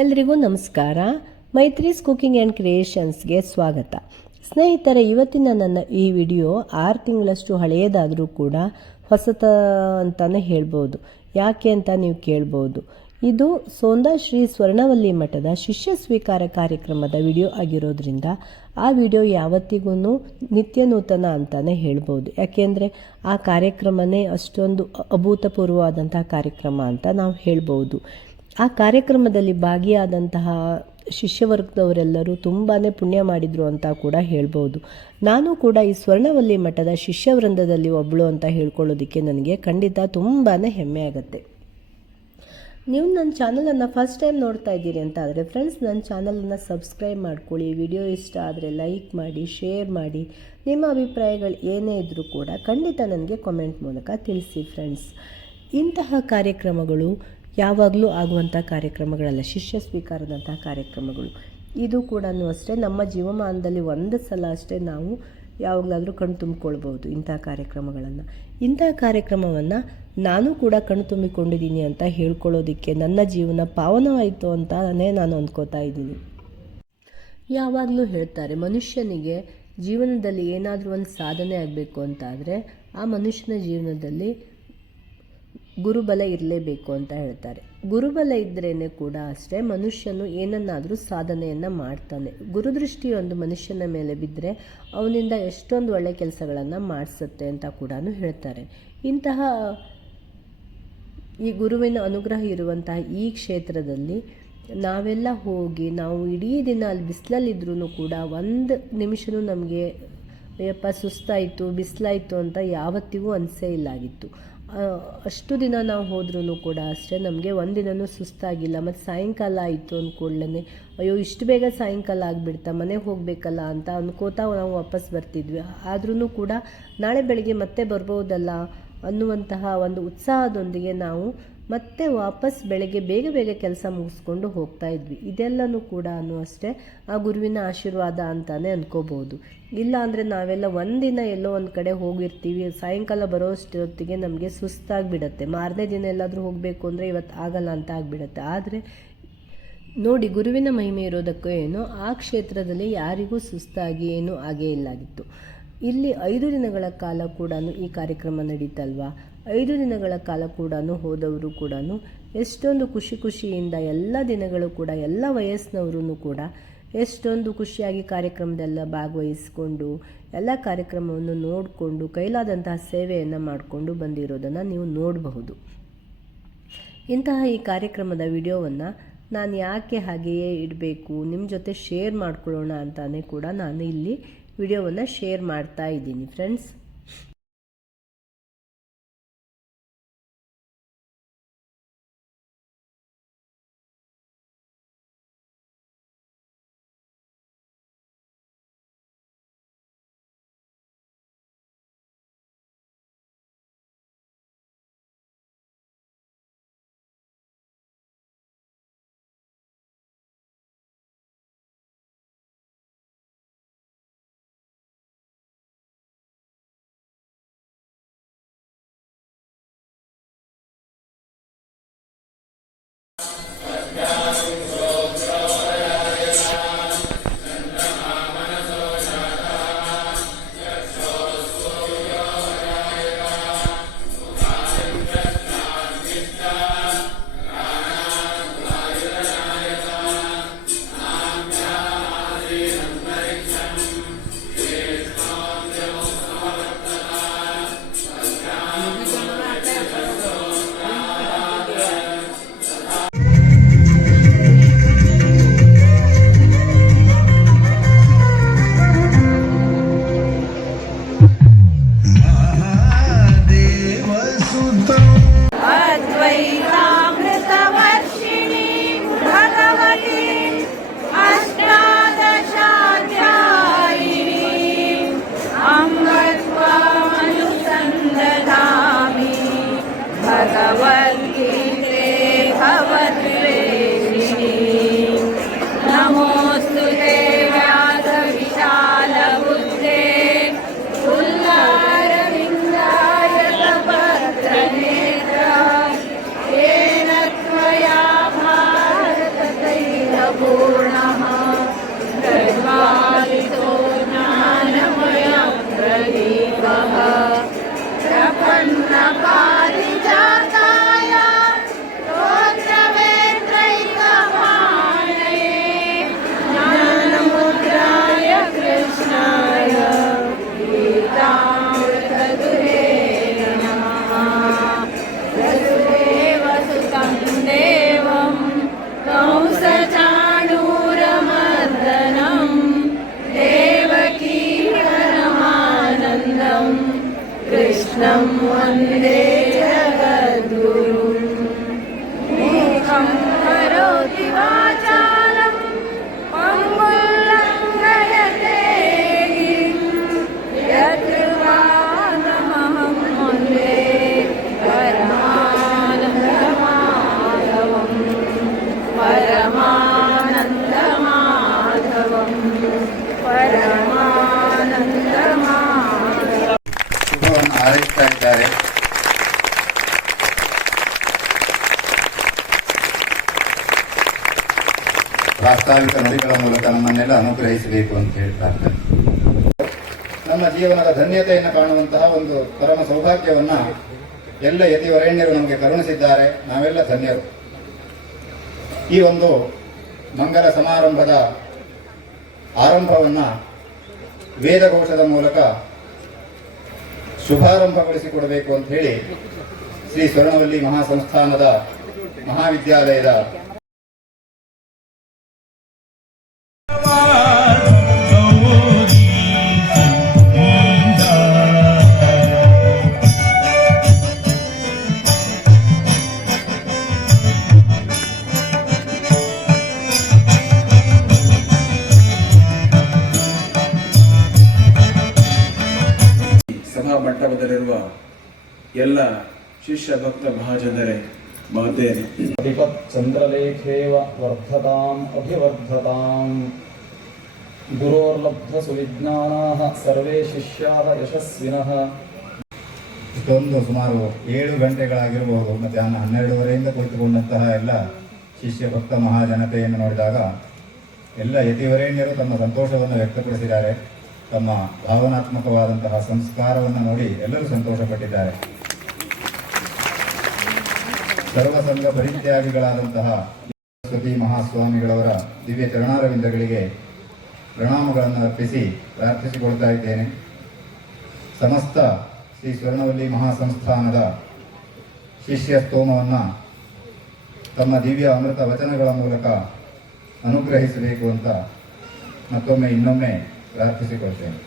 ಎಲ್ರಿಗೂ ನಮಸ್ಕಾರ. Maitri's cooking and ಕ್ರಿಯೇಷನ್ಸ್ಗೆ ಸ್ವಾಗತ. ಸ್ನೇಹಿತರೆ, ಇವತ್ತಿನ ನನ್ನ ಈ ವಿಡಿಯೋ 6 ತಿಂಗಳಷ್ಟು ಹಳೆಯದಾದರೂ ಕೂಡ ಹೊಸತ ಅಂತಲೇ ಹೇಳ್ಬೋದು. ಯಾಕೆ ಅಂತ ನೀವು ಕೇಳ್ಬೋದು. ಇದು ಸೋಂದಾ ಶ್ರೀ ಸ್ವರ್ಣವಲ್ಲಿ ಮಠದ ಶಿಷ್ಯ ಸ್ವೀಕಾರ ಕಾರ್ಯಕ್ರಮದ ವಿಡಿಯೋ ಆಗಿರೋದ್ರಿಂದ ಆ ವಿಡಿಯೋ ಯಾವತ್ತಿಗೂ ನಿತ್ಯ ನೂತನ ಅಂತಲೇ ಹೇಳ್ಬೋದು. ಯಾಕೆಂದರೆ ಆ ಕಾರ್ಯಕ್ರಮನೇ ಅಷ್ಟೊಂದು ಅಭೂತಪೂರ್ವವಾದಂತಹ ಕಾರ್ಯಕ್ರಮ ಅಂತ ನಾವು ಹೇಳ್ಬೋದು. ಆ ಕಾರ್ಯಕ್ರಮದಲ್ಲಿ ಭಾಗಿಯಾದಂತಹ ಶಿಷ್ಯವರ್ಗದವರೆಲ್ಲರೂ ತುಂಬಾ ಪುಣ್ಯ ಮಾಡಿದರು ಅಂತ ಕೂಡ ಹೇಳ್ಬೋದು. ನಾನು ಕೂಡ ಈ ಸ್ವರ್ಣವಲ್ಲಿ ಮಠದ ಶಿಷ್ಯವೃಂದದಲ್ಲಿ ಒಬ್ಬಳು ಅಂತ ಹೇಳ್ಕೊಳ್ಳೋದಕ್ಕೆ ನನಗೆ ಖಂಡಿತ ತುಂಬಾ ಹೆಮ್ಮೆ ಆಗುತ್ತೆ. ನೀವು ನನ್ನ ಚಾನಲನ್ನು ಫಸ್ಟ್ ಟೈಮ್ ನೋಡ್ತಾ ಇದ್ದೀರಿ ಅಂತ ಆದರೆ ಫ್ರೆಂಡ್ಸ್, ನನ್ನ ಚಾನಲನ್ನು ಸಬ್ಸ್ಕ್ರೈಬ್ ಮಾಡ್ಕೊಳ್ಳಿ. ವಿಡಿಯೋ ಇಷ್ಟ ಆದರೆ ಲೈಕ್ ಮಾಡಿ, ಶೇರ್ ಮಾಡಿ. ನಿಮ್ಮ ಅಭಿಪ್ರಾಯಗಳು ಏನೇ ಇದ್ದರೂ ಕೂಡ ಖಂಡಿತ ನನಗೆ ಕಾಮೆಂಟ್ ಮೂಲಕ ತಿಳಿಸಿ ಫ್ರೆಂಡ್ಸ್. ಇಂತಹ ಕಾರ್ಯಕ್ರಮಗಳು ಯಾವಾಗಲೂ ಆಗುವಂಥ ಕಾರ್ಯಕ್ರಮಗಳಲ್ಲ, ಶಿಷ್ಯ ಸ್ವೀಕಾರದಂತಹ ಕಾರ್ಯಕ್ರಮಗಳು. ಇದು ಕೂಡ ಅಷ್ಟೇ ನಮ್ಮ ಜೀವಮಾನದಲ್ಲಿ ಒಂದು ಸಲ ಅಷ್ಟೇ ನಾವು ಯಾವಾಗಲಾದರೂ ಕಣ್ಣು ತುಂಬಿಕೊಳ್ಬೋದು ಇಂಥ ಕಾರ್ಯಕ್ರಮಗಳನ್ನು. ಇಂಥ ಕಾರ್ಯಕ್ರಮವನ್ನು ನಾನು ಕೂಡ ಕಣ್ಣು ತುಂಬಿಕೊಂಡಿದ್ದೀನಿ ಅಂತ ಹೇಳ್ಕೊಳ್ಳೋದಕ್ಕೆ ನನ್ನ ಜೀವನ ಪಾವನವಾಯಿತು ಅಂತಲೇ ನಾನು ಅಂದ್ಕೋತಾ ಇದ್ದೀನಿ. ಯಾವಾಗಲೂ ಹೇಳ್ತಾರೆ, ಮನುಷ್ಯನಿಗೆ ಜೀವನದಲ್ಲಿ ಏನಾದರೂ ಒಂದು ಸಾಧನೆ ಆಗಬೇಕು ಅಂತಾದರೆ ಆ ಮನುಷ್ಯನ ಜೀವನದಲ್ಲಿ ಗುರುಬಲ ಇರಲೇಬೇಕು ಅಂತ ಹೇಳ್ತಾರೆ. ಗುರುಬಲ ಇದ್ರೇ ಕೂಡ ಅಷ್ಟೇ ಮನುಷ್ಯನು ಏನನ್ನಾದರೂ ಸಾಧನೆಯನ್ನು ಮಾಡ್ತಾನೆ. ಗುರುದೃಷ್ಟಿ ಒಂದು ಮನುಷ್ಯನ ಮೇಲೆ ಬಿದ್ದರೆ ಅವನಿಂದ ಎಷ್ಟೊಂದು ಒಳ್ಳೆ ಕೆಲಸಗಳನ್ನು ಮಾಡಿಸುತ್ತೆ ಅಂತ ಕೂಡ ಹೇಳ್ತಾರೆ. ಇಂತಹ ಈ ಗುರುವಿನ ಅನುಗ್ರಹ ಇರುವಂತಹ ಈ ಕ್ಷೇತ್ರದಲ್ಲಿ ನಾವೆಲ್ಲ ಹೋಗಿ ನಾವು ಇಡೀ ದಿನ ಅಲ್ಲಿ ಬಿಸಿಲಲ್ಲಿದ್ರೂ ಕೂಡ ಒಂದು ನಿಮಿಷವೂ ನಮಗೆ ಅಯ್ಯಪ್ಪ ಸುಸ್ತಾಯಿತು, ಬಿಸಿಲಾಯಿತು ಅಂತ ಯಾವತ್ತಿಗೂ ಅನಿಸೇ ಇಲ್ಲಾಗಿತ್ತು. ಅಷ್ಟು ದಿನ ನಾವು ಹೋದ್ರೂ ಕೂಡ ಅಷ್ಟೇ ನಮಗೆ ಒಂದಿನೂ ಸುಸ್ತಾಗಿಲ್ಲ. ಮತ್ತು ಸಾಯಂಕಾಲ ಆಯಿತು ಅಂದ್ಕೊಳ್ಳೇ ಅಯ್ಯೋ ಇಷ್ಟು ಬೇಗ ಸಾಯಂಕಾಲ ಆಗಿಬಿಡ್ತಾ, ಮನೆಗೆ ಹೋಗಬೇಕಲ್ಲ ಅಂತ ಅಂದ್ಕೋತಾ ನಾವು ವಾಪಸ್ ಬರ್ತಿದ್ವಿ. ಆದ್ರೂ ಕೂಡ ನಾಳೆ ಬೆಳಗ್ಗೆ ಮತ್ತೆ ಬರ್ಬೋದಲ್ಲ ಅನ್ನುವಂತಹ ಒಂದು ಉತ್ಸಾಹದೊಂದಿಗೆ ನಾವು ಮತ್ತೆ ವಾಪಸ್ ಬೆಳಗ್ಗೆ ಬೇಗ ಬೇಗ ಕೆಲಸ ಮುಗಿಸ್ಕೊಂಡು ಹೋಗ್ತಾ ಇದ್ವಿ. ಇದೆಲ್ಲನೂ ಕೂಡ ಅಷ್ಟೇ ಆ ಗುರುವಿನ ಆಶೀರ್ವಾದ ಅಂತಲೇ ಅಂದ್ಕೋಬೋದು. ಇಲ್ಲ ಅಂದರೆ ನಾವೆಲ್ಲ ಒಂದಿನ ಎಲ್ಲೋ ಒಂದು ಕಡೆ ಹೋಗಿರ್ತೀವಿ, ಸಾಯಂಕಾಲ ಬರೋಷ್ಟೊತ್ತಿಗೆ ನಮಗೆ ಸುಸ್ತಾಗಿಬಿಡತ್ತೆ. ಮಾರನೇ ದಿನ ಎಲ್ಲಾದರೂ ಹೋಗಬೇಕು ಅಂದರೆ ಇವತ್ತು ಆಗಲ್ಲ ಅಂತ ಆಗಿಬಿಡತ್ತೆ. ಆದರೆ ನೋಡಿ, ಗುರುವಿನ ಮಹಿಮೆ ಇರೋದಕ್ಕೂ ಏನೋ ಆ ಕ್ಷೇತ್ರದಲ್ಲಿ ಯಾರಿಗೂ ಸುಸ್ತಾಗಿ ಏನೂ ಆಗೇ ಇಲ್ಲಾಗಿತ್ತು. ಇಲ್ಲಿ 5 ದಿನಗಳ ಕಾಲ ಕೂಡ ಈ ಕಾರ್ಯಕ್ರಮ ನಡೀತಲ್ವಾ. 5 ದಿನಗಳ ಕಾಲ ಕೂಡ ಹೋದವರು ಕೂಡ ಎಷ್ಟೊಂದು ಖುಷಿಯಿಂದ ಎಲ್ಲ ದಿನಗಳು ಕೂಡ ಎಲ್ಲ ವಯಸ್ಸಿನವರು ಕೂಡ ಎಷ್ಟೊಂದು ಖುಷಿಯಾಗಿ ಕಾರ್ಯಕ್ರಮದೆಲ್ಲ ಭಾಗವಹಿಸ್ಕೊಂಡು ಎಲ್ಲ ಕಾರ್ಯಕ್ರಮವನ್ನು ನೋಡಿಕೊಂಡು ಕೈಲಾದಂತಹ ಸೇವೆಯನ್ನು ಮಾಡಿಕೊಂಡು ಬಂದಿರೋದನ್ನು ನೀವು ನೋಡಬಹುದು. ಇಂತಹ ಈ ಕಾರ್ಯಕ್ರಮದ ವಿಡಿಯೋವನ್ನು ನಾನು ಯಾಕೆ ಹಾಗೆಯೇ ಇಡಬೇಕು, ನಿಮ್ಮ ಜೊತೆ ಶೇರ್ ಮಾಡ್ಕೊಳ್ಳೋಣ ಅಂತಾನೆ ಕೂಡ ನಾನು ಇಲ್ಲಿ ವಿಡಿಯೋವನ್ನು ಶೇರ್ ಮಾಡ್ತಾ ಇದ್ದೀನಿ ಫ್ರೆಂಡ್ಸ್. ಪ್ರಾಸ್ತಾವಿಕ ನುಡಿಗಳ ಮೂಲಕ ನಮ್ಮನ್ನೆಲ್ಲ ಅನುಗ್ರಹಿಸಬೇಕು ಅಂತ ಹೇಳಿ ಪ್ರಾರ್ಥನೆ. ನಮ್ಮ ಜೀವನದ ಧನ್ಯತೆಯನ್ನು ಕಾಣುವಂತಹ ಒಂದು ಪರಮ ಸೌಭಾಗ್ಯವನ್ನ ಎಲ್ಲ ಯತಿವರೇಣ್ಯರು ನಮಗೆ ಕರುಣಿಸಿದ್ದಾರೆ. ನಾವೆಲ್ಲ ಧನ್ಯರು. ಈ ಒಂದು ಮಂಗಲ ಸಮಾರಂಭದ ಆರಂಭವನ್ನ ವೇದಘೋಷದ ಮೂಲಕ ಶುಭಾರಂಭಗೊಳಿಸಿಕೊಡಬೇಕು ಅಂತ ಹೇಳಿ ಶ್ರೀ ಸ್ವರ್ಣವಲ್ಲಿ ಮಹಾಸಂಸ್ಥಾನದ ಮಹಾವಿದ್ಯಾಲಯದ ಮಂಟಪದಲ್ಲಿರುವ ಎಲ್ಲ ಶಿಷ್ಯ ಭಕ್ತ ಮಹಾಜನರೇ, ಮಾತೆಯರೇ, ಅಧಿಪತ್ ಚಂದ್ರಲೇಖೇವ ವರ್ಧತಾಂ ಅಭಿವರ್ಧತಾಂ ಗುರೋರ್ಲಬ್ಧ ಸುವಿಜ್ಞಾನಾಃ ಸರ್ವೇ ಶಿಷ್ಯಾಃ ಯಶಸ್ವಿನಃ. ಇಷ್ಟೊಂದು ಸುಮಾರು 7 ಗಂಟೆಗಳಾಗಿರಬಹುದು. ಮಧ್ಯಾಹ್ನ 12:30 ಕುಳಿತುಕೊಂಡಂತಹ ಎಲ್ಲ ಶಿಷ್ಯ ಭಕ್ತ ಮಹಾಜನತೆಯನ್ನು ನೋಡಿದಾಗ ಎಲ್ಲ ಯತಿವರೇಣ್ಯರು ತಮ್ಮ ಸಂತೋಷವನ್ನು ವ್ಯಕ್ತಪಡಿಸಿದ್ದಾರೆ. ತಮ್ಮ ಭಾವನಾತ್ಮಕವಾದಂತಹ ಸಂಸ್ಕಾರವನ್ನು ನೋಡಿ ಎಲ್ಲರೂ ಸಂತೋಷಪಟ್ಟಿದ್ದಾರೆ. ಸರ್ವಸಂಗ ಪರಿತ್ಯಾಗಿಗಳಾದಂತಹ ಸರಸ್ವತಿ ಮಹಾಸ್ವಾಮಿಗಳವರ ದಿವ್ಯ ಚರಣಾರವಿಂದಗಳಿಗೆ ಪ್ರಣಾಮಗಳನ್ನು ಅರ್ಪಿಸಿ ಪ್ರಾರ್ಥಿಸಿಕೊಳ್ತಾ ಇದ್ದೇನೆ. ಸಮಸ್ತ ಶ್ರೀ ಸ್ವರ್ಣವಲ್ಲಿ ಮಹಾಸಂಸ್ಥಾನದ ಶಿಷ್ಯ ಸ್ತೋಮವನ್ನು ತಮ್ಮ ದಿವ್ಯ ಅಮೃತ ವಚನಗಳ ಮೂಲಕ ಅನುಗ್ರಹಿಸಬೇಕು ಅಂತ ಮತ್ತೊಮ್ಮೆ ಇನ್ನೊಮ್ಮೆ ಪ್ರಾರ್ಥಿಸಿಕೊಳ್ತೇನೆ.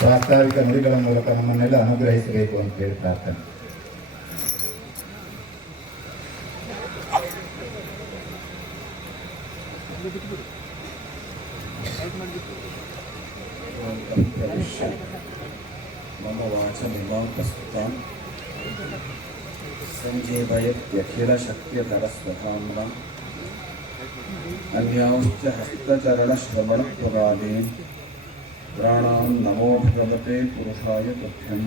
ಪ್ರಾಸ್ತಾವಿಕ ನುಡಿಗಳ ಮೂಲಕ ನಮ್ಮನ್ನೆಲ್ಲ ಅನುಗ್ರಹಿಸಬೇಕು ಅಂತ ಹೇಳಿ ಪ್ರಾರ್ಥನೆ. मम वाचमिमां प्रस्तुतां सञ्जीवयत्यखिलशक्तिधरस्वधाम्ना अन्यांश्च हस्तचरणश्रवणपुरादीन् प्राणान् नमो भगवते पुरुषाय तुभ्यं.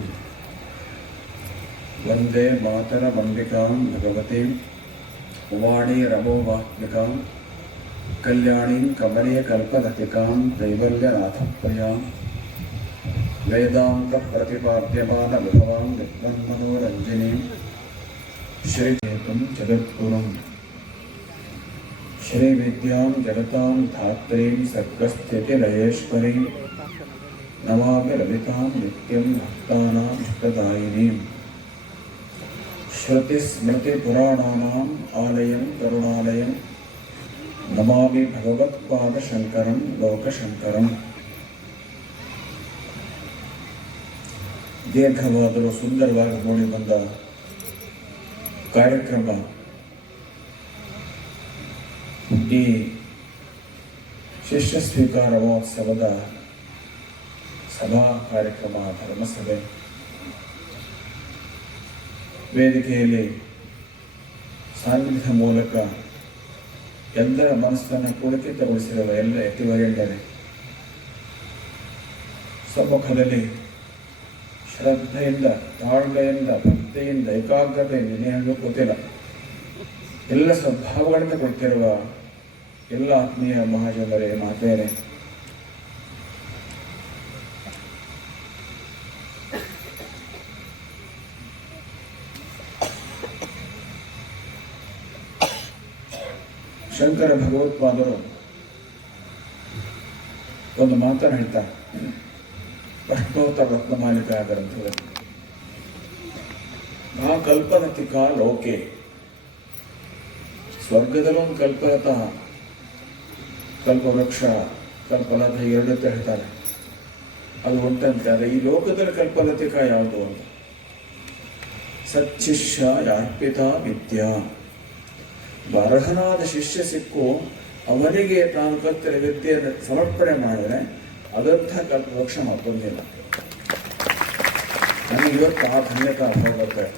वन्दे मातरमम्बिकां भगवतीं वाणीरमोवाह्यकां कल्याणीं कमनीयकल्पलतिकां दैवल्यनाथप्रियां वेदान्तप्रतिपाद्यमानविभवां विद्वन्मनोरञ्जनीं श्रीचेतुं जगद्गुरुं श्रीविद्यां जगतां धात्रीं सर्गस्थितिलयेश्वरीं नमामि ललितां नित्यं भक्तानां इष्टदायिनीं. श्रुतिस्मृतिपुराणानाम् आलयं करुणालयं नमामि भगवत्पादशङ्करं लोकशङ्करम्. ದೀರ್ಘವಾದರೂ ಸುಂದರವಾಗಿ ಮೂಡಿ ಬಂದ ಕಾರ್ಯಕ್ರಮ ಈ ಶಿಷ್ಯ ಸ್ವೀಕಾರ ಮಹೋತ್ಸವದ ಸಭಾ ಕಾರ್ಯಕ್ರಮ, ಧರ್ಮಸಭೆ. ವೇದಿಕೆಯಲ್ಲಿ ಸಾನ್ನಿಧ್ಯ ಮೂಲಕ ಎಲ್ಲರ ಮನಸ್ಸನ್ನು ಪುಳಕಿತಗೊಳಿಸಿರುವ ಎಲ್ಲ ಯತಿವರೇಣ್ಯರೇ, ಸಮ್ಮುಖದಲ್ಲಿ ಶ್ರದ್ಧೆಯಿಂದ, ತಾಳ್ಮೆಯಿಂದ, ಭಕ್ತಿಯಿಂದ, ಏಕಾಗ್ರತೆಯಿಂದ ಇನ್ನೇನು ಗೊತ್ತಿಲ್ಲ ಎಲ್ಲ ಸದ್ಭಾವಗಳಿಂದ ಕೊಡ್ತಿರುವ ಎಲ್ಲ ಆತ್ಮೀಯ ಮಹಾಜನರೇ, ಮಾತೆಯರೇ, ಶಂಕರ ಭಗವತ್ಪಾದರು ಒಂದು ಮಾತನ್ನು ಹೇಳ್ತಾರೆ ಪ್ರಶ್ನೋತ್ತರ ರತ್ನಮಾಲಿಕಾ ಗ್ರಂಥದಲ್ಲಿ. ಆ ಕಲ್ಪನತಿಕಾ ಲೋಕೆ, ಸ್ವರ್ಗದಲ್ಲೊಂದು ಕಲ್ಪಲತ, ಕಲ್ಪವೃಕ್ಷ, ಕಲ್ಪಲತ ಎರಡು ಅಂತ ಹೇಳ್ತಾರೆ. ಅದು ಉಂಟಂತೆ. ಆದರೆ ಈ ಲೋಕದಲ್ಲಿ ಕಲ್ಪಲತಿಕ ಯಾವುದು ಅಂತ, ಸಚ್ಚಿಷ್ಯ ಅರ್ಪಿತ ವಿದ್ಯಾ, ಅರ್ಹನಾದ ಶಿಷ್ಯ ಸಿಕ್ಕು ಅವನಿಗೆ ತಾನು ಕಲ್ತಿರ ವಿದ್ಯೆಯನ್ನು ಸಮರ್ಪಣೆ ಮಾಡಿದರೆ ಅದಂಥ ಕಲ್ಪವೃಕ್ಷ ಮತ್ತೊಂದಿಲ್ಲ. ನನಗೆ ಇವತ್ತು ಆ ಧನ್ಯತಾ ಅನುಭವ ಬರ್ತಾರೆ.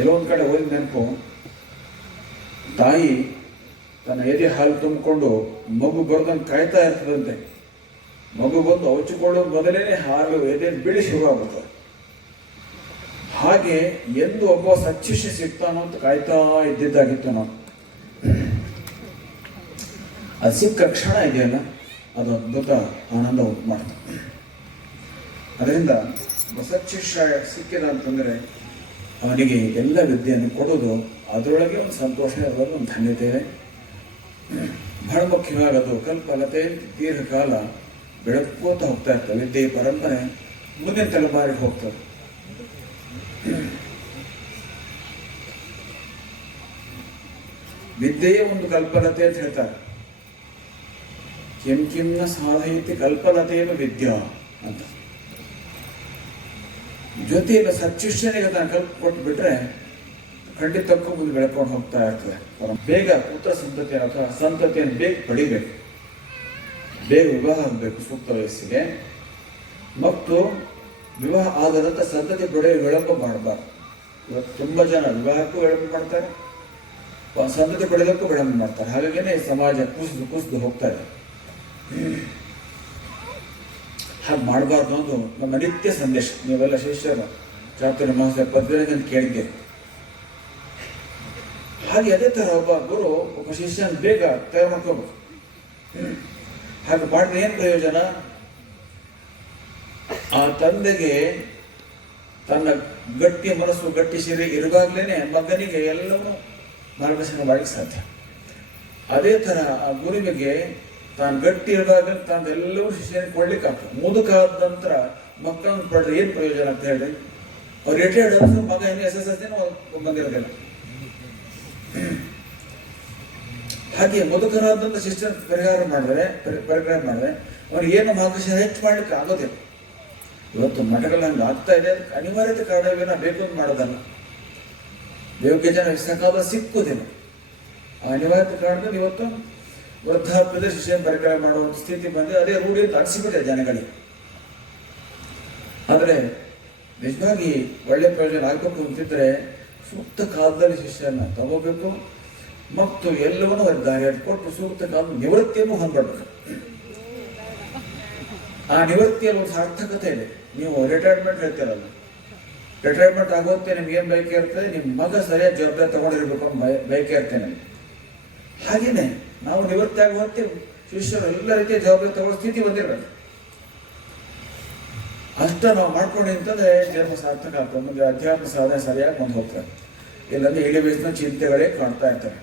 ಎಲ್ಲೋ ಒಂದು ಕಡೆ ಓದಿದ ನೆನಪು, ತಾಯಿ ತನ್ನ ಎದೆ ಹಾಲು ತುಂಬಿಕೊಂಡು ಮಗು ಬರೋದನ್ನು ಕಾಯ್ತಾ ಇರ್ತದಂತೆ. ಮಗು ಬಂದು ಅವಚಿಕೊಳ್ಳೋದು ಮೊದಲೇ ಹಾಲು ಎದೆ ಬಿಳಿ ಶುರುವಾಗುತ್ತದೆ. ಹಾಗೆ ಎಂದು ಒಬ್ಬ ಸಚ್ಚಿಷ್ಯ ಸಿಗ್ತಾನೋ ಅಂತ ಕಾಯ್ತಾ ಇದ್ದಿದ್ದಾಗಿತ್ತು ನಾವು. ಅದು ಸಿಕ್ಕ ಕ್ಷಣ ಇದೆಯಲ್ಲ, ಅದು ಅದ್ಭುತ ಆನಂದ ಉಂಟು ಮಾಡ್ತದೆ. ಅದರಿಂದ ಸಚ್ಚಿಷ್ಯ ಸಿಕ್ಕಿದ ಅಂತಂದರೆ ಅವನಿಗೆ ಎಲ್ಲ ವಿದ್ಯೆಯನ್ನು ಕೊಡೋದು, ಅದರೊಳಗೆ ಒಂದು ಸಂತೋಷ ಇರೋದು, ಒಂದು ಧನ್ಯತೆ ಇದೆ. ಬಹಳ ಮುಖ್ಯವಾಗಿ ಅದು ಕಲ್ಪಲತೆ ದೀರ್ಘಕಾಲ ಬೆಳಕೋತ ಹೋಗ್ತಾ ಇರ್ತದೆ. ವಿದ್ಯೆ ಪರಂಪರೆ ಮುಂದಿನ ತಲೆಮಾರಿಗೆ ಹೋಗ್ತದೆ. ವಿದ್ಯೆಯೇ ಒಂದು ಕಲ್ಪಲತೆ ಅಂತ ಹೇಳ್ತಾರೆ. ಕಿಂಕಿನ್ನ ಸಾಧಯತಿ ಕಲ್ಪಲತೆಯನ್ನು ವಿದ್ಯಾ ಅಂತ. ಜೊತೆಯಲ್ಲಿ ಸಚ್ಚಿಷ್ಯನಿಗೆ ಅದನ್ನು ಕಲ್ಪ ಕೊಟ್ಟು ಬಿಟ್ರೆ ಖಂಡಿತಕ್ಕೂ ಮುಂದೆ ಬೆಳ್ಕೊಂಡು ಹೋಗ್ತಾ ಇರ್ತದೆ. ಬೇಗ ಪುತ್ರ ಸಂತತಿಯನ್ನು ಅಥವಾ ಸಂತತಿಯನ್ನು ಬೇಗ ಪಡಿಬೇಕು, ಬೇಗ ವಿವಾಹ ಆಗಬೇಕು ಸೂಕ್ತ ವಯಸ್ಸಿಗೆ. ಮತ್ತು ವಿವಾಹ ಆದದಂತ ಸಂತತಿ ಪಡೆಯುವ ವಿಳಂಬ ಮಾಡಬಾರ್ದು. ಇವತ್ತು ತುಂಬ ಜನ ವಿವಾಹಕ್ಕೂ ವಿಳಂಬ ಮಾಡ್ತಾರೆ, ಸಂತತಿ ಪಡೆಯೋದಕ್ಕೂ ವಿಳಂಬ ಮಾಡ್ತಾರೆ. ಹಾಗಾಗಿನೇ ಸಮಾಜ ಕುಸಿದು ಹೋಗ್ತಾ ಇದೆ. ಹಾಗೆ ಮಾಡಬಾರ್ದು ಅನ್ನೋದು ನಮ್ಮ ನಿತ್ಯ ಸಂದೇಶ. ನೀವೆಲ್ಲ ಶಿಷ್ಯರು ಚಾತುರ್ಯ ಮಹಾಶಯ ಪದ್ಧತಿ ಅಂತ ಕೇಳಿದ್ದೇವೆ. ಹಾಗೆ ಅದೇ ಥರ ಒಬ್ಬ ಗುರು ಒಬ್ಬ ಶಿಷ್ಯನ ಬೇಗ ತಯಾರು ಮಾಡ್ಕೋಬೇಕು. ಹಾಗೆ ಮಾಡಿದ್ರೆ ಏನು ಪ್ರಯೋಜನ? ಆ ತಂದೆಗೆ ತನ್ನ ಗಟ್ಟಿ ಮನಸ್ಸು ಗಟ್ಟಿ ಶಿರಿ ಇರುವಾಗಲೇ ಮಗನಿಗೆ ಎಲ್ಲವೂ ಮಾರ್ಗದರ್ಶನ ಮಾಡಲಿಕ್ಕೆ ಸಾಧ್ಯ. ಅದೇ ಥರ ಆ ಗುರುವಿಗೆ ತಾನು ಗಟ್ಟಿ ಇರುವಾಗ ತಾನು ಎಲ್ಲವೂ ಶಿಷ್ಯನಿಗೆ ಕೊಡ್ಲಿಕ್ಕೆ ಆಗ್ತದೆ. ಮುದುಕಾದ ನಂತರ ಮಕ್ಕಳನ್ನು ಪಡೆದ್ರೆ ಏನು ಪ್ರಯೋಜನ ಅಂತ ಹೇಳಿ ಅವ್ರು ರಿಟೈರ್ಡ್ ಆದ್ರೆ ಮಗ ಇನ್ನು SSLC ಬಂದಿರೋದಿಲ್ಲ. ಹಾಗೆ ಮುದುಕರಾದಂಥ ಶಿಷ್ಯನ ಪರಿಹಾರ ಮಾಡಿದ್ರೆ ಅವ್ರಿಗೆ ಏನು ಮಾರ್ಗದರ್ಶನ ಹೆಚ್ಚು ಮಾಡ್ಲಿಕ್ಕೆ ಆಗೋದಿಲ್ಲ. ಇವತ್ತು ಮಠಗಳು ಹಂಗೆ ಆಗ್ತಾ ಇದೆ. ಅದಕ್ಕೆ ಅನಿವಾರ್ಯತೆ ಕಾರಣವೇನ ಬೇಕು ಅಂತ ಮಾಡೋದಲ್ಲ. ಯೋಗ್ಯ ಜನ ಸಕಾಲ ಸಿಕ್ಕುವುದಿಲ್ಲ. ಆ ಅನಿವಾರ್ಯತೆ ಕಾರಣದಲ್ಲಿ ಇವತ್ತು ವೃದ್ಧಾಪ್ಯದ ಶಿಷ್ಯನ ಪರಿಕರ ಮಾಡುವಂಥ ಸ್ಥಿತಿ ಬಂದು ಅದೇ ರೂಢಿ ಅಂತ ಅನಿಸಿಬಿಟ್ಟೆ ಜನಗಳಿಗೆ. ಆದರೆ ನಿಜವಾಗಿ ಒಳ್ಳೆ ಪ್ರಯೋಜನ ಆಗಬೇಕು ಅಂತಿದ್ರೆ ಸೂಕ್ತ ಕಾಲದಲ್ಲಿ ಶಿಷ್ಯನ ತಗೋಬೇಕು ಮತ್ತು ಎಲ್ಲವನ್ನೂ ದಾರಿಯಾಗಿ ಕೊಟ್ಟು ಸೂಕ್ತ ಕಾಲದ ನಿವೃತ್ತಿಯನ್ನು ಹೊಂದಬೇಕು. ಆ ನಿವೃತ್ತಿಯಲ್ಲಿ ಒಂದು ಸಾರ್ಥಕತೆ ಇದೆ. ನೀವು ರಿಟೈರ್ಮೆಂಟ್ ಹೇಳ್ತೀರಲ್ಲ, ರಿಟೈರ್ಮೆಂಟ್ ಆಗೋತ್ತೆ ನಿಮ್ಗೆ ಏನು ಬಯಕೆ ಇರ್ತದೆ? ನಿಮ್ಮ ಮಗ ಸರಿಯಾಗಿ ಜವಾಬ್ದಾರಿ ತಗೊಂಡಿರ್ಬೇಕು ಅಂತ ಬಯಕೆ ಇರ್ತೇನೆ. ಹಾಗೇನೆ ನಾವು ನಿವೃತ್ತಿ ಆಗುವಂತೆ ಶಿಷ್ಯರು ಎಲ್ಲ ರೀತಿಯ ಜವಾಬ್ದಾರಿ ತಗೊಳ್ಳೋ ಸ್ಥಿತಿ ಬಂದಿರಬೇಕು. ಅಷ್ಟ ನಾವು ಮಾಡ್ಕೊಂಡು ಅಂತಂದ್ರೆ ಜನ್ಮ ಸಾರ್ಥಕ ಆಗ್ತದೆ. ಮುಂದೆ ಅಧ್ಯಾತ್ಮ ಸಾಧನೆ ಸರಿಯಾಗಿ ಮುಂದೆ ಹೋಗ್ತಾರೆ. ಇಲ್ಲಾಂದ್ರೆ ಇಳಿ ವಯಸ್ಸಿನ ಚಿಂತೆಗಳೇ ಕಾಣ್ತಾ ಇರ್ತಾರೆ.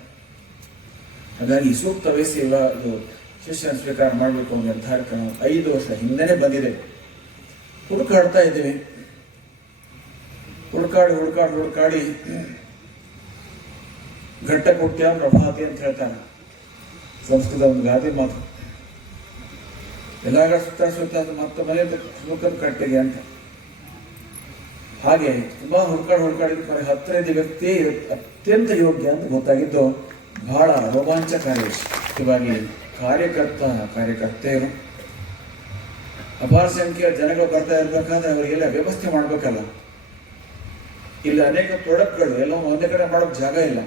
ಹಾಗಾಗಿ ಸೂಕ್ತ ವಯಸ್ಸು ಇದು ಶಿಷ್ಯನ ಸ್ವೀಕಾರ ಮಾಡಬೇಕು ಅನ್ನೋ ನಿರ್ಧಾರಕ್ಕೆ ನಾವು 5 ವರ್ಷ ಹಿಂದೆನೇ ಬಂದಿದೆ. ಹುಡುಕಾಡ್ತಾ ಇದ್ದೀವಿ. ಹುಡುಕಾಡಿ ಘಟ್ಟ ಕೊಟ್ಯ ಪ್ರಭಾತಿ ಅಂತ ಹೇಳ್ತಾನೆ ಸಂಸ್ಕೃತ ಒಂದು ಗಾದೆ ಮಾತು. ಎಲ್ಲ ಸುತ್ತ ಮತ್ತೆ ಮನೆ ಸುಖದ ಕಟ್ಟಿಗೆ ಅಂತ. ಹಾಗೆ ತುಂಬಾ ಹುಡುಕಾಡಿದ ಕೊನೆ 10ನೇ ವ್ಯಕ್ತಿ ಅತ್ಯಂತ ಯೋಗ್ಯ ಅಂತ ಗೊತ್ತಾಗಿದ್ದು ಬಹಳ ರೋಮಾಂಚಕಾರಿ. ಇವಾಗಿ ಕಾರ್ಯಕರ್ತೆಯರು ಅಪಾರ ಸಂಖ್ಯೆಯ ಜನಗಳು ಬರ್ತಾ ಇರ್ಬೇಕಾದ್ರೆ ಅವರಿಗೆಲ್ಲ ವ್ಯವಸ್ಥೆ ಮಾಡ್ಬೇಕಲ್ಲ. ಇಲ್ಲಿ ಅನೇಕ ತೊಡಕುಗಳು ಎಲ್ಲ ಒಂದೇ ಕಡೆ ಮಾಡೋಕೆ ಜಾಗ ಇಲ್ಲ.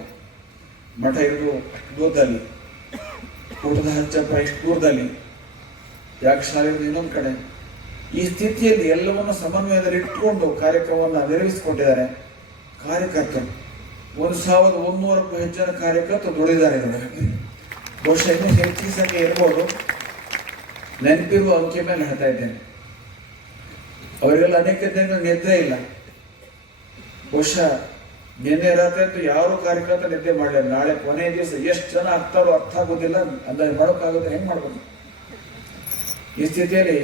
ಮಠ ಇರೋದು ದೂರದಲ್ಲಿ, ಊಟದ ಹಚ್ಚಪ್ಪ ಇಷ್ಟು ದೂರದಲ್ಲಿ, ಯಾಕೆ ಶಾಲೆ ಇನ್ನೊಂದು ಕಡೆ. ಈ ಸ್ಥಿತಿಯಲ್ಲಿ ಎಲ್ಲವನ್ನು ಸಮನ್ವಯದಲ್ಲಿ ಇಟ್ಕೊಂಡು ಕಾರ್ಯಕ್ರಮವನ್ನು ನಿರ್ವಹಿಸಿಕೊಟ್ಟಿದ್ದಾರೆ ಕಾರ್ಯಕರ್ತರು. 1100ಕ್ಕೂ ಹೆಚ್ಚಿನ ಕಾರ್ಯಕರ್ತರು ದುಡಿದಾರೆ. ಬಹುಶಃ ಇನ್ನೂ ಹೆಚ್ಚಿನ ಸಂಖ್ಯೆ ಇರ್ಬೋದು. ನೆನಪಿರುವ ಅಂಕೆ ಮೇಲೆ ಹೇಳ್ತಾ ಇದ್ದೇನೆ. ಅವರಿಗೆಲ್ಲ ಅನೇಕ ದಿನ ನಿದ್ರೆ ಇಲ್ಲ. ಬಹುಶಃ ನಿನ್ನೆ ರಾತ್ರಿ ಅಂತೂ ಯಾರು ಕಾರ್ಯಕರ್ತ ನಿದ್ದೆ ಮಾಡಲಿಲ್ಲ. ನಾಳೆ ಕೊನೆಯ ದಿವಸ ಎಷ್ಟು ಜನ ಆಗ್ತಾರೋ ಅರ್ಥ ಆಗೋದಿಲ್ಲ. ಅಂದಾಜು ಮಾಡೋಕ್ಕಾಗುತ್ತೆ, ಹೆಂಗೆ ಮಾಡ್ಬೋದು? ಈ ಸ್ಥಿತಿಯಲ್ಲಿ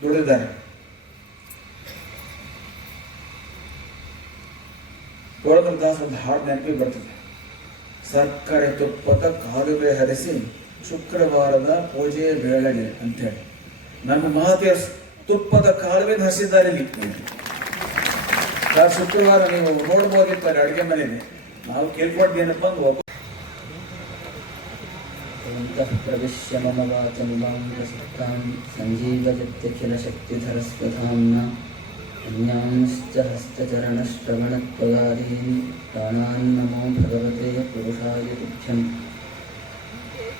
ದುಡಿದಿದ್ದಾರೆ. ಪುರಂದರದಾಸ ಒಂದು ಹಾಡು ನೆನಪಿಗೆ ಬರ್ತದೆ. ಸಕ್ಕರೆ ತುಪ್ಪದ ಕಾಲುವೆ ಹರಿಸಿ ಶುಕ್ರವಾರದ ಪೂಜೆಯ ವೇಳೆಗೆ ಅಂತೇಳಿ ನಮ್ಮ ಮಹಾದೇವರು ತುಪ್ಪದ ಕಾಲುವೆ ಹರಿಸಿದ್ದಾರೆ. ಶುಕ್ರವಾರ ನೀವು ನೋಡ್ಬೋದಿರ್ತಾರೆ ಅಡುಗೆ ಮನೆಯಲ್ಲಿ. ನಾವು ಕೇಳ್ಕೊಂಡೇನಪ್ಪ ಅಂದ್ರೆ ಪ್ರವಿಶ್ಯ ಮಮ ವಾಚಮಿಮಾಂ ಸಂಜೀವಯತ್ಯಖಿಲ ಶಕ್ತಿಧರಸ್ವಧಾಮ್ನ ಅನ್ಯಾಂಶ್ಚ पादपङ्कजहस्तचरणश्रवणत्वगादीन् प्राणान् नमो भगवते पुरुषाय तुभ्यम्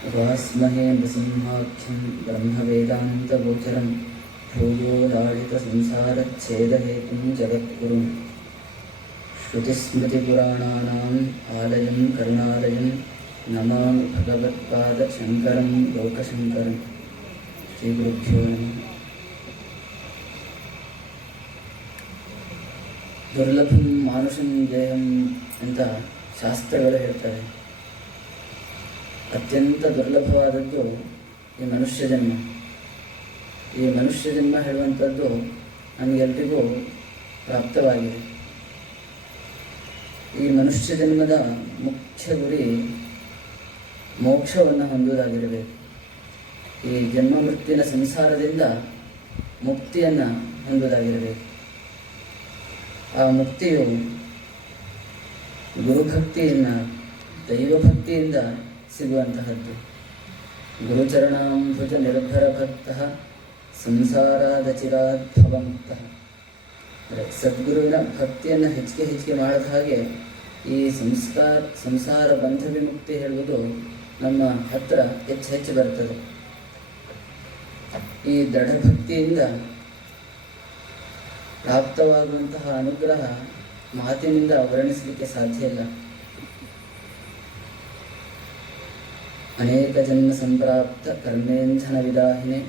उपास्महे नृसिंहाख्यं ब्रह्मवेदान्तगोचरं भूयो लालितसंसारच्छेदहेतुं जगद्गुरुं श्रुतिस्मृतिपुराणानाम् आलयं करुणालयं नमामि भगवत्पादशङ्करं लोकशङ्करं श्रीगुरुभ्यो नमः. ದುರ್ಲಭಂ ಮಾನುಷಂ ದೇಹಂ ಅಂತ ಶಾಸ್ತ್ರಗಳು ಹೇಳ್ತಾರೆ. ಅತ್ಯಂತ ದುರ್ಲಭವಾದದ್ದು ಈ ಮನುಷ್ಯ ಜನ್ಮ. ಈ ಮನುಷ್ಯ ಜನ್ಮ ಹೇಳುವಂಥದ್ದು ನಮಗೆಲ್ರಿಗೂ ಪ್ರಾಪ್ತವಾಗಿದೆ. ಈ ಮನುಷ್ಯ ಜನ್ಮದ ಮುಖ್ಯ ಗುರಿ ಮೋಕ್ಷವನ್ನು ಹೊಂದುವುದಾಗಿರಬೇಕು. ಈ ಜನ್ಮ ಮೃತ್ಯುವಿನ ಸಂಸಾರದಿಂದ ಮುಕ್ತಿಯನ್ನು ಹೊಂದುವುದಾಗಿರಬೇಕು. ಆ ಮುಕ್ತಿಯು ಗುರುಭಕ್ತಿಯನ್ನು, ದೈವಭಕ್ತಿಯಿಂದ ಸಿಗುವಂತಹದ್ದು. ಗುರುಚರಣಾಂಬುಜ ನಿರ್ಭರ ಭಕ್ತ ಸಂಸಾರಾದಚಿರಾದ್ಭವಮುಕ್ತ. ಸದ್ಗುರುವಿನ ಭಕ್ತಿಯನ್ನು ಹೆಚ್ಚಿಗೆ ಮಾಡಿದ ಹಾಗೆ ಈ ಸಂಸಾರ ಬಂಧ ವಿಮುಕ್ತಿ ಹೇಳುವುದು ನಮ್ಮ ಹತ್ರ ಹೆಚ್ಚು ಬರ್ತದೆ. ಈ ದೃಢಭಕ್ತಿಯಿಂದ ಪ್ರಾಪ್ತವಾಗುವಂತಹ ಅನುಗ್ರಹ ಮಾತಿನಿಂದ ವರ್ಣಿಸಲಿಕ್ಕೆ ಸಾಧ್ಯ ಇಲ್ಲ. ಅನೇಕ ಜನ್ಮ ಸಂಪ್ರಾಪ್ತ ಕರ್ಮೇಂಧನ ವಿದಾಹಿನೆ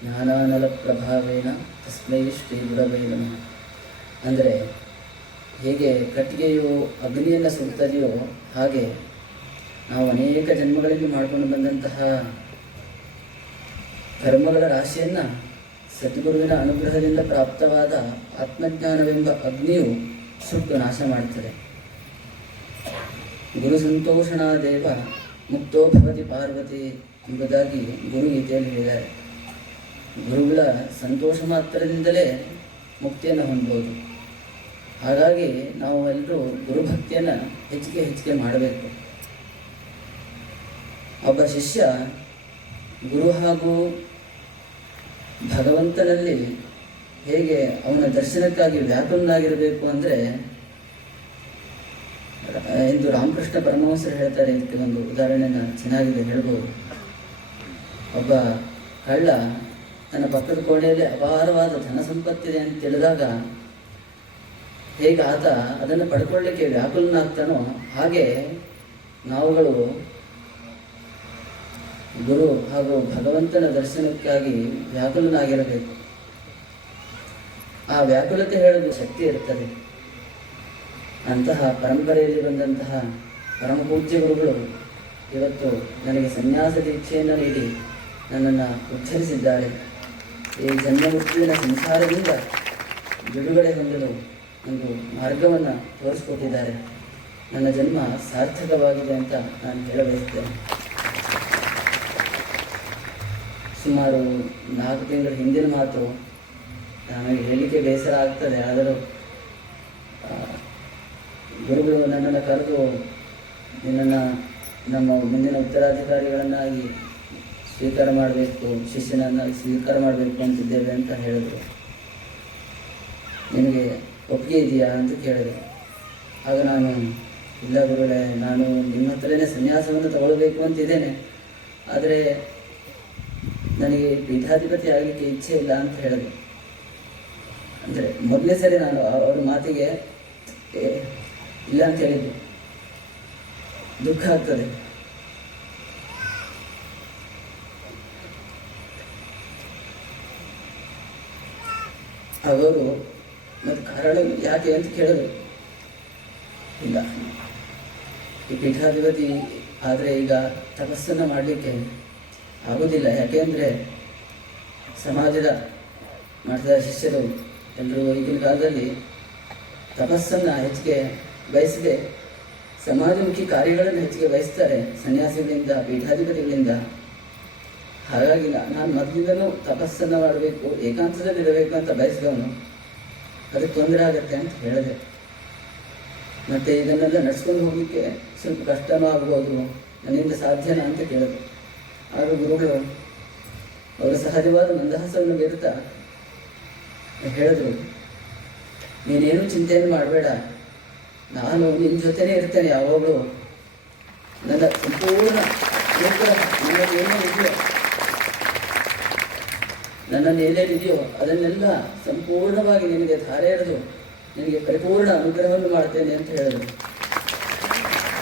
ಜ್ಞಾನಾನಲ ಪ್ರಭಾವೇನ ತಸ್ಮೈ ಶ್ರೀ ಗುರವೇ ನಮಃ. ಅಂದರೆ ಹೇಗೆ ಕಟ್ಟಿಗೆಯು ಅಗ್ನಿಯನ್ನು ಸುಡುತ್ತದೆಯೋ ಹಾಗೆ ನಾವು ಅನೇಕ ಜನ್ಮಗಳಲ್ಲಿ ಮಾಡಿಕೊಂಡು ಬಂದಂತಹ ಕರ್ಮಗಳ ರಾಶಿಯನ್ನು ಸದ್ಗುರುವಿನ ಅನುಗ್ರಹದಿಂದ ಪ್ರಾಪ್ತವಾದ ಆತ್ಮಜ್ಞಾನವೆಂಬ ಅಗ್ನಿಯು ಸುಟ್ಟು ನಾಶ ಮಾಡುತ್ತದೆ. ಗುರು ಸಂತೋಷಣಾದೇವ ಮುಕ್ತೋ ಭವತಿ ಪಾರ್ವತಿ ಎಂಬುದಾಗಿ ಗುರು ಗೀತೆಯಲ್ಲಿ ಹೇಳಿದ್ದಾರೆ. ಗುರುಗಳ ಸಂತೋಷ ಮಾತ್ರದಿಂದಲೇ ಮುಕ್ತಿಯನ್ನು ಹೊಂದಬಹುದು. ಹಾಗಾಗಿ ನಾವು ಎಲ್ಲರೂ ಗುರುಭಕ್ತಿಯನ್ನು ಹೆಚ್ಚಿಗೆ ಮಾಡಬೇಕು. ಒಬ್ಬ ಶಿಷ್ಯ ಗುರು ಹಾಗೂ ಭಗವಂತನಲ್ಲಿ ಹೇಗೆ ಅವನ ದರ್ಶನಕ್ಕಾಗಿ ವ್ಯಾಕುಲನಾಗಿರಬೇಕು ಅಂದರೆ ಎಂದು ರಾಮಕೃಷ್ಣ ಪರಮಹಂಸರು ಹೇಳ್ತಾರೆ. ಇದಕ್ಕೆ ಒಂದು ಉದಾಹರಣೆನ ಚೆನ್ನಾಗಿದೆ ಹೇಳ್ಬೋದು. ಒಬ್ಬ ಕಳ್ಳ ತನ್ನ ಪಕ್ಕದ ಕೋಣೆಯಲ್ಲಿ ಅಪಾರವಾದ ಧನ ಸಂಪತ್ತಿದೆ ಅಂತ ತಿಳಿದಾಗ ಹೇಗೆ ಆತ ಅದನ್ನು ಪಡ್ಕೊಳ್ಳಿಕ್ಕೆ ವ್ಯಾಕುಲನಾಗ್ತಾನೋ ಹಾಗೆ ನಾವುಗಳು ಗುರು ಹಾಗೂ ಭಗವಂತನ ದರ್ಶನಕ್ಕಾಗಿ ವ್ಯಾಕುಲನಾಗಿರಬೇಕು. ಆ ವ್ಯಾಕುಲತೆ ಹೇಳಲು ಶಕ್ತಿ ಇರ್ತದೆ. ಅಂತಹ ಪರಂಪರೆಯಲ್ಲಿ ಬಂದಂತಹ ಪರಮಪೂಜ್ಯ ಗುರುಗಳು ಇವತ್ತು ನನಗೆ ಸನ್ಯಾಸ ದೀಕ್ಷೆಯನ್ನು ನೀಡಿ ನನ್ನನ್ನು ಉದ್ಧರಿಸಿದ್ದಾರೆ. ಈ ಜನ್ಮ ಮೃತ್ಯುವಿನ ಸಂಸಾರದಿಂದ ಬಿಡುಗಡೆ ಹೊಂದಲು ಒಂದು ಮಾರ್ಗವನ್ನು ತೋರಿಸಿಕೊಟ್ಟಿದ್ದಾರೆ. ನನ್ನ ಜನ್ಮ ಸಾರ್ಥಕವಾಗಿದೆ ಅಂತ ನಾನು ಹೇಳಬಯಸ್ತೇನೆ. ಸುಮಾರು 4 ತಿಂಗಳ ಹಿಂದಿನ ಮಾತು. ನನಗೆ ಹೇಳಲಿಕ್ಕೆ ಬೇಸರ ಆಗ್ತದೆ. ಆದರೂ ಗುರುಗಳು ನನ್ನನ್ನು ಕರೆದು ನಿನ್ನನ್ನು ನಮ್ಮ ಮುಂದಿನ ಉತ್ತರಾಧಿಕಾರಿಗಳನ್ನಾಗಿ ಸ್ವೀಕಾರ ಮಾಡಬೇಕು, ಶಿಷ್ಯನನ್ನಾಗಿ ಸ್ವೀಕಾರ ಮಾಡಬೇಕು ಅಂತಿದ್ದೇವೆ ಅಂತ ಹೇಳಿದರು. ನಿನಗೆ ಒಪ್ಪಿಗೆ ಇದೆಯಾ ಅಂತ ಕೇಳಿದೆ. ಆಗ ನಾನು ಇಲ್ಲ ಗುರುಗಳೇ, ನಾನು ನಿಮ್ಮ ಹತ್ರನೇ ಸನ್ಯಾಸವನ್ನು ತಗೊಳ್ಬೇಕು ಅಂತಿದ್ದೇನೆ, ಆದರೆ ನನಗೆ ಪೀಠಾಧಿಪತಿ ಆಗಲಿಕ್ಕೆ ಇಚ್ಛೆ ಇಲ್ಲ ಅಂತ ಹೇಳಿದೆ. ಅಂದರೆ ಮೊದಲನೇ ಸರಿ ನಾನು ಅವ್ರ ಮಾತಿಗೆ ಇಲ್ಲ ಅಂತ ಹೇಳಿದ್ದು. ದುಃಖ ಆಗ್ತದೆ. ಅವರು ಮತ್ತು ಕಾರಣ ಯಾಕೆ ಅಂತ ಕೇಳಿದ್ರು. ಇಲ್ಲ, ಈ ಪೀಠಾಧಿಪತಿ ಆದರೆ ಈಗ ತಪಸ್ಸನ್ನು ಮಾಡಲಿಕ್ಕೆ ಆಗೋದಿಲ್ಲ. ಯಾಕೆಂದರೆ ಸಮಾಜದ ಮಾಡಿದ ಶಿಷ್ಯರು ಎಲ್ಲರೂ ಈಗಿನ ಕಾಲದಲ್ಲಿ ತಪಸ್ಸನ್ನು ಹೆಚ್ಚಿಗೆ ಬಯಸದೆ ಸಮಾಜಮುಖಿ ಕಾರ್ಯಗಳನ್ನು ಹೆಚ್ಚಿಗೆ ಬಯಸ್ತಾರೆ ಸನ್ಯಾಸಿಗಳಿಂದ, ಪೀಠಾಧಿಪತಿಗಳಿಂದ. ಹಾಗಾಗಿ ನಾನು ಮೊದಲಿಂದಲೂ ತಪಸ್ಸನ್ನು ಮಾಡಬೇಕು, ಏಕಾಂತದಲ್ಲಿರಬೇಕು ಅಂತ ಬಯಸಿದವನು. ಅದಕ್ಕೆ ತೊಂದರೆ ಆಗುತ್ತೆ ಅಂತ ಹೇಳಿದೆ. ಮತ್ತು ಇದನ್ನೆಲ್ಲ ನಡೆಸ್ಕೊಂಡು ಹೋಗಲಿಕ್ಕೆ ಸ್ವಲ್ಪ ಕಷ್ಟನೂ ಆಗ್ಬೋದು, ನನ್ನಿಂದ ಸಾಧ್ಯನಾ ಅಂತ ಕೇಳಿದೆ. ಆಗ ಗುರುಗಳು ಅವರ ಸಹಜವಾದ ಮಂದಹಾಸವನ್ನು ಬೀರುತ್ತಾ ಹೇಳಿದರು, ನೀನೇನು ಚಿಂತೆಯನ್ನು ಮಾಡಬೇಡ, ನಾನು ನಿನ್ನ ಜೊತೆನೇ ಇರ್ತೇನೆ ಯಾವಾಗಲೂ. ನನ್ನ ಸಂಪೂರ್ಣ ನನ್ನೇನೇ ಇದೆಯೋ ನನ್ನನ್ನು ಏನೇನಿದೆಯೋ ಅದನ್ನೆಲ್ಲ ಸಂಪೂರ್ಣವಾಗಿ ನಿನಗೆ ಧಾರೆ ಎರೆದು ನಿನಗೆ ಪರಿಪೂರ್ಣ ಅನುಗ್ರಹವನ್ನು ಮಾಡ್ತೇನೆ ಅಂತ ಹೇಳಿದ್ರು.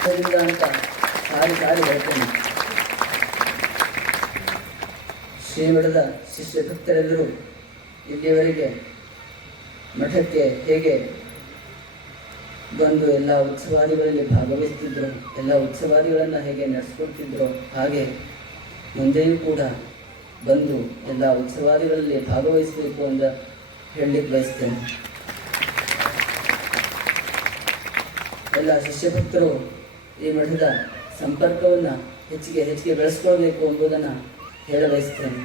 ಅದರಿಂದ ಅಂತ ಸಾರಿ ಹೇಳ್ತೇನೆ. ಶ್ರೀಮಠದ ಶಿಷ್ಯ ಭಕ್ತರೆಲ್ಲರೂ ಇಲ್ಲಿಯವರೆಗೆ ಮಠಕ್ಕೆ ಹೇಗೆ ಬಂದು ಎಲ್ಲ ಉತ್ಸವಾದಿಗಳಲ್ಲಿ ಭಾಗವಹಿಸ್ತಿದ್ರು, ಎಲ್ಲ ಉತ್ಸವಾದಿಗಳನ್ನು ಹೇಗೆ ನಡೆಸ್ಕೊಳ್ತಿದ್ರು, ಹಾಗೆ ಮುಂದೆಯೂ ಕೂಡ ಬಂದು ಎಲ್ಲ ಉತ್ಸವಾದಿಗಳಲ್ಲಿ ಭಾಗವಹಿಸಬೇಕು ಅಂತ ಹೇಳಲಿಕ್ಕೆ ಬಯಸ್ತೇನೆ. ಎಲ್ಲ ಶಿಷ್ಯ ಭಕ್ತರು ಈ ಮಠದ ಸಂಪರ್ಕವನ್ನು ಹೆಚ್ಚಿಗೆ ಬೆಳೆಸ್ಕೊಳ್ಬೇಕು ಎಂಬುದನ್ನು ಹೇಳ ಬಯಸ್ತೇನೆ.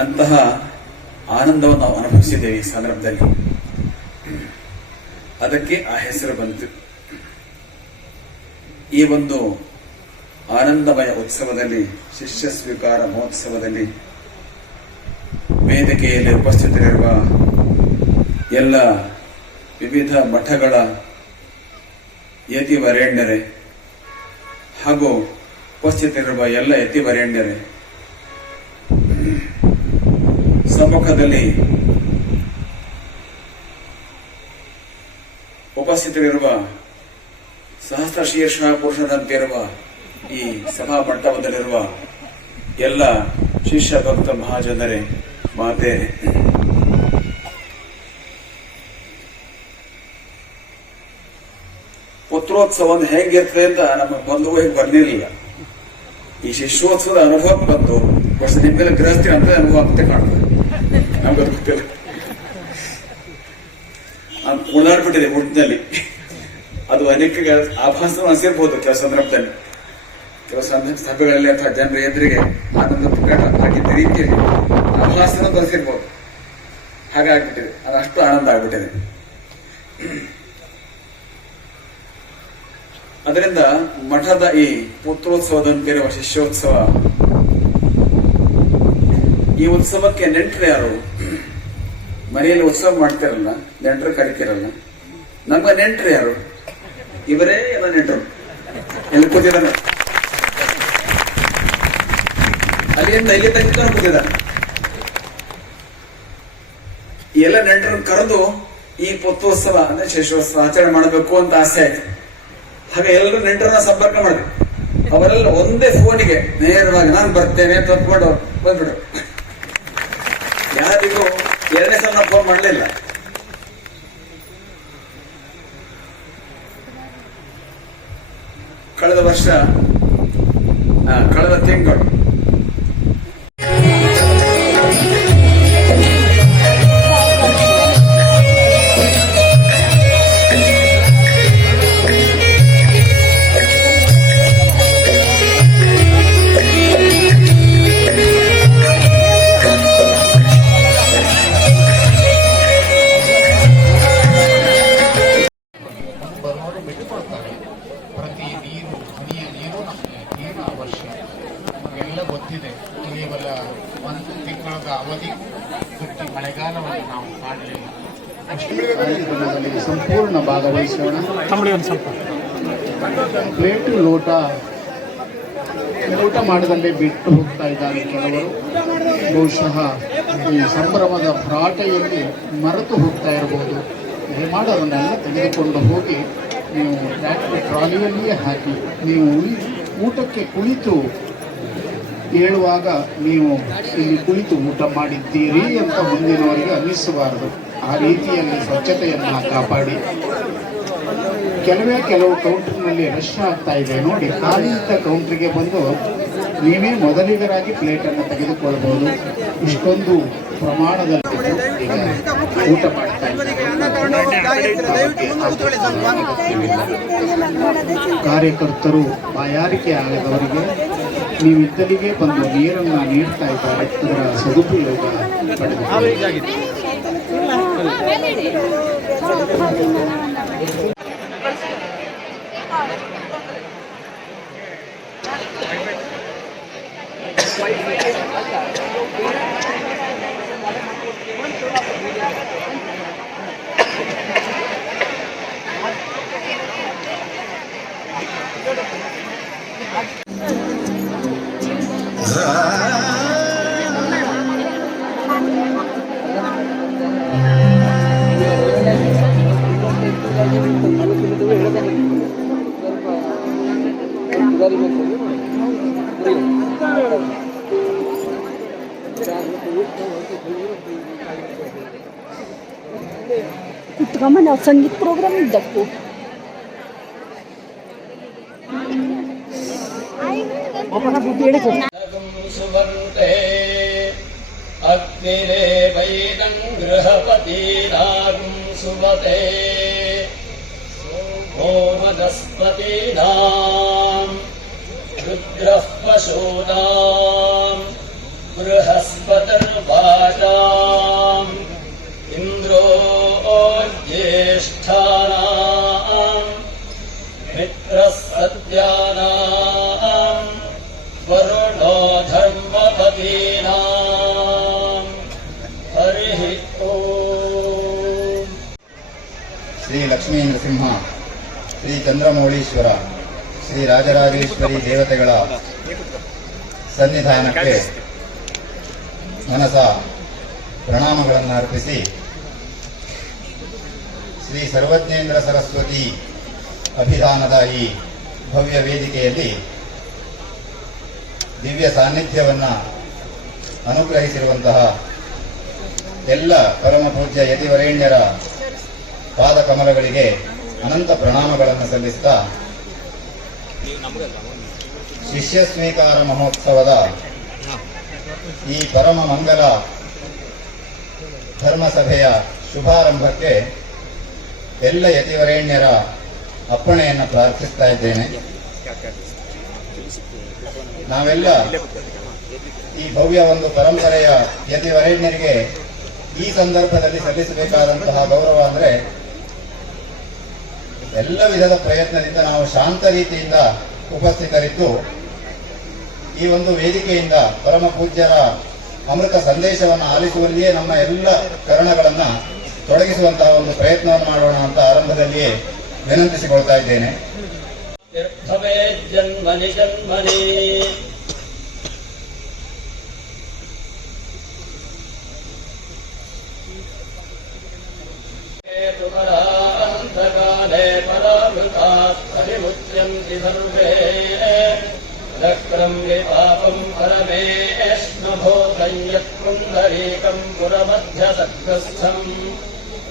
ಅಂತಹ ಆನಂದವನ್ನು ನಾವು ಅನುಭವಿಸಿದ್ದೇವೆ ಈ ಸಂದರ್ಭದಲ್ಲಿ. ಅದಕ್ಕೆ ಆ ಹೆಸರು ಬಂತು. ಈ ಒಂದು ಆನಂದಮಯ ಉತ್ಸವದಲ್ಲಿ, ಶಿಷ್ಯ ಸ್ವೀಕಾರ ಮಹೋತ್ಸವದಲ್ಲಿ ವೇದಿಕೆಯಲ್ಲಿ ಉಪಸ್ಥಿತರಿರುವ ಎಲ್ಲ ವಿವಿಧ ಮಠಗಳ ಯತಿವರೇಣ್ಯರೇ ಹಾಗೂ ಉಪಸ್ಥಿತರಿರುವ ಎಲ್ಲ ಯತಿವರೇಣ್ಯರೇ, ಸಮ್ಮುಖದಲ್ಲಿ ಉಪಸ್ಥಿತರಿರುವ ಸಹಸ್ರ ಶೀರ್ಷ ಪುರುಷರಂತಿರುವ ಈ ಸಭಾ ಮಂಟಪದಲ್ಲಿರುವ ಎಲ್ಲ ಶಿಷ್ಯ ಭಕ್ತ ಮಹಾಜನರೇ, ಮಾತೆ, ಪುತ್ರೋತ್ಸವ ಹೇಗಿರ್ತದೆ ಅಂತ ನಮ್ಮ ಬಂಧುವು ಹೇಗೆ ಬಂದಿರಲಿಲ್ಲ. ಈ ಶಿಷ್ಯೋತ್ಸವದ ಅನುಭವಕ್ಕೆ ಬಂದು ವರ್ಷ ನಿಮ್ಗೆಲ್ಲ ಗೃಹಸ್ಥಿ ಅಂತ ಅನುಭವ ಅಂತ ಕಾಣ್ತದೆ. ನಮ್ಗೆ ಗೊತ್ತಿಲ್ಲ, ನಾನು ಕುಣಿದಾಡ್ಬಿಟ್ಟಿದೆ ಮುಟ್ಟಿನಲ್ಲಿ. ಅದು ಅನೇಕ ಆಭಾಸ ಅನಿಸಿರ್ಬೋದು ಕೆಲವು ಸಂದರ್ಭದಲ್ಲಿ, ಕೆಲವು ಸಭೆಗಳಲ್ಲಿ ಅಥವಾ ಜನರ ಎದುರಿಗೆ ಆನಂದ ಪ್ರಕಟ ಆಗಿದ್ದ ರೀತಿಯಲ್ಲಿ ಆಭಾಸನ ತರಿಸಿರ್ಬೋದು. ಹಾಗಾಗ್ಬಿಟ್ಟಿದೆ, ಅದಷ್ಟು ಆನಂದ ಆಗ್ಬಿಟ್ಟಿದೆ. ಅದರಿಂದ ಮಠದ ಈ ಪುತ್ರೋತ್ಸವದಂತಿರುವ ಶಿಷ್ಯೋತ್ಸವ, ಈ ಉತ್ಸವಕ್ಕೆ ನೆಂಟರು ಯಾರು? ಮನೆಯಲ್ಲಿ ಉತ್ಸವ ಮಾಡ್ತಿರಲ್ಲ, ನೆಂಟರು ಕರಿತಿರಲ್ಲ. ನಮ್ಮ ನೆಂಟರು ಯಾರು? ಇವರೇ ಎಲ್ಲ ನೆಂಟರು. ಎಲ್ಲಿ ಕೂತಿದ್ದಾನೆ? ಅಲ್ಲಿಂದ ಇಲ್ಲಿ ತನಕ ಕೂತಿದ್ದಾನೆ. ಈ ಎಲ್ಲ ನೆಂಟರನ್ನು ಕರೆದು ಈ ಪುತ್ರೋತ್ಸವ ಅಂದ್ರೆ ಶಿಷ್ಯೋತ್ಸವ ಆಚರಣೆ ಮಾಡಬೇಕು ಅಂತ ಆಸೆ ಆಯ್ತು. ಹಾಗೆ ಎಲ್ಲರೂ ನೆಂಟರನ್ನ ಸಂಪರ್ಕ ಮಾಡಿದ್ರು. ಅವರೆಲ್ಲ ಒಂದೇ ಫೋನಿಗೆ ನೇರವಾಗಿ ನಾನು ಬರ್ತೇನೆ ತಪ್ಪಿಕೊಂಡು ಬಂದ್ಬಿಟ್ರು. ಯಾರಿಗೂ ಎರಡನೇ ಸಲ ಫೋನ್ ಮಾಡಲಿಲ್ಲ. ಕಳೆದ ತಿಂಗಳು ಪ್ರತಿ ಹನಿಯ ನೀರು ನಮಗೆ ಅವಶ್ಯ. ನಮಗೆಲ್ಲ ಗೊತ್ತಿದೆ, ಕೇವಲ ಒಂದು ತಿಂಗಳ ಅವಧಿ ಬಿಟ್ಟು ಮಳೆಗಾಲವನ್ನು ನಾವು ಕಾಣಲಿಲ್ಲ. ಕಾರ್ಯಕ್ರಮದಲ್ಲಿ ಸಂಪೂರ್ಣ ಭಾಗವಹಿಸೋಣ. ಪ್ಲೇಟು ಲೋಟ ಊಟ ಮಾಡದಲ್ಲೇ ಬಿಟ್ಟು ಹೋಗ್ತಾ ಇದ್ದಾರೆ ಕೆಲವರು. ಬಹುಶಃ ಈ ಸಂಭ್ರಮದ ಭ್ರಾಟೆಯಲ್ಲಿ ಮರೆತು ಹೋಗ್ತಾ ಇರಬಹುದು. ದಯಮಾಡಿ ಅದನ್ನೆಲ್ಲ ತೆಗೆದುಕೊಂಡು ಹೋಗಿ ನೀವು ಟ್ರ್ಯಾಕ್ಟರ್ ಟ್ರಾಲಿಯಲ್ಲಿಯೇ ಹಾಕಿ, ನೀವು ಊಟಕ್ಕೆ ಕುಳಿತು ಹೇಳುವಾಗ ನೀವು ಇಲ್ಲಿ ಕುಳಿತು ಊಟ ಮಾಡಿದ್ದೀರಿ ಅಂತ ಮುಂದಿನವರಿಗೆ ಅನ್ನಿಸಬಾರದು. ಆ ರೀತಿಯಲ್ಲಿ ಸ್ವಚ್ಛತೆಯನ್ನು ಕಾಪಾಡಿ. ಕೆಲವು ಕೌಂಟರ್ನಲ್ಲಿ ರಶ್ ಆಗ್ತಾ ಇದೆ ನೋಡಿ. ಖಾಲಿ ಇದ್ದ ಕೌಂಟ್ರಿಗೆ ಬಂದು ನೀವೇ ಮೊದಲಿಗರಾಗಿ ಪ್ಲೇಟನ್ನು ತೆಗೆದುಕೊಳ್ಬಹುದು. ಇಷ್ಟೊಂದು ಪ್ರಮಾಣದಲ್ಲಿ ಊಟ ಮಾಡ್ತಾ ಕಾರ್ಯಕರ್ತರು ಬಾಯಾರಿಕೆ ಆಗದವರಿಗೆ ನೀವಿದ್ದಲಿಗೆ ಬಂದು ನೀರನ್ನು ನೀಡ್ತಾ ಇದ್ದಾರೆ. ಅದರ ಸದುಪಯೋಗ ಪಡೆದಿದ್ದಾರೆ. कुठं ನಾವು संगीत प्रोग्राम ಇದ್ದಪ್ಪು सुवन्ते अग्निरेवैनं गृहपतीनागुं सुवते सोमो वनस्पतीनां रुद्रः पशूनां बृहस्पतिर्वाचाम् इन्द्रो ज्येष्ठानां मित्रः सत्यानां वरुणो धर्मपतीनां हरिः ओम्। ಶ್ರೀ ಲಕ್ಷ್ಮೀ ನರಸಿಂಹ, ಶ್ರೀ ಚಂದ್ರಮೌಳೀಶ್ವರ, ಶ್ರೀ ರಾಜರಾಜೇಶ್ವರಿ ದೇವತೆಗಳ ಸನ್ನಿಧಾನಕ್ಕೆ ಮನಸ ಪ್ರಣಾಮಗಳನ್ನು ಅರ್ಪಿಸಿ ಶ್ರೀ ಸರ್ವಜ್ಞೇಂದ್ರ ಸರಸ್ವತಿ ಅಭಿಧಾನದ ಈ ಭವ್ಯ ವೇದಿಕೆಯಲ್ಲಿ ದಿವ್ಯ ಸಾನ್ನಿಧ್ಯವನ್ನು ಅನುಗ್ರಹಿಸಿರುವಂತಹ ಎಲ್ಲ ಪರಮ ಪೂಜ್ಯ ಯತಿವರೇಣ್ಯರ ಪಾದಕಮಲಗಳಿಗೆ ಅನಂತ ಪ್ರಣಾಮಗಳನ್ನು ಸಲ್ಲಿಸುತ್ತಾ ಶಿಷ್ಯ ಸ್ವೀಕಾರ ಮಹೋತ್ಸವದ ಈ ಪರಮ ಮಂಗಲ ಧರ್ಮಸಭೆಯ ಶುಭಾರಂಭಕ್ಕೆ ಎಲ್ಲ ಯತಿವರೇಣ್ಯರ ಅಪ್ಪಣೆಯನ್ನು ಪ್ರಾರ್ಥಿಸ್ತಾ ಇದ್ದೇನೆ. ನಾವೆಲ್ಲ ಈ ಭವ್ಯ ಒಂದು ಪರಂಪರೆಯ ಯತಿವರೇಣ್ಯರಿಗೆ ಈ ಸಂದರ್ಭದಲ್ಲಿ ಸಲ್ಲಿಸಬೇಕಾದಂತಹ ಗೌರವ ಅಂದರೆ ಎಲ್ಲ ವಿಧದ ಪ್ರಯತ್ನದಿಂದ ನಾವು ಶಾಂತ ರೀತಿಯಿಂದ ಉಪಸ್ಥಿತರಿದ್ದು ಈ ಒಂದು ವೇದಿಕೆಯಿಂದ ಪರಮ ಪೂಜ್ಯರ ಅಮೃತ ಸಂದೇಶವನ್ನು ಆಲಿಸುವಲ್ಲಿಯೇ ನಮ್ಮ ಎಲ್ಲ ಕರಣಗಳನ್ನು ತೊಡಗಿಸುವಂತಹ ಒಂದು ಪ್ರಯತ್ನವನ್ನು ಮಾಡೋಣ ಅಂತ ಆರಂಭದಲ್ಲಿಯೇ ವಿನಂತಿಸಿಕೊಳ್ತಾ ಇದ್ದೇನೆ. ಜನ್ಮನಿ ಜನ್ಮನಿ ಅಂತಕಾಲೇ ಪರಾಮೃತಾತ್ ಪರಿಮುಚ್ಯಂತಿ ಸರ್ವೇ ದಕ್ರಂ ವಿಪಾಪಂ ಪರಮೇಷ್ಣಭೂತಂ ಯತ್ ಪುಂಡರೀಕಂ ಪುರಮಧ್ಯಸಗ್ರಸ್ಥಂ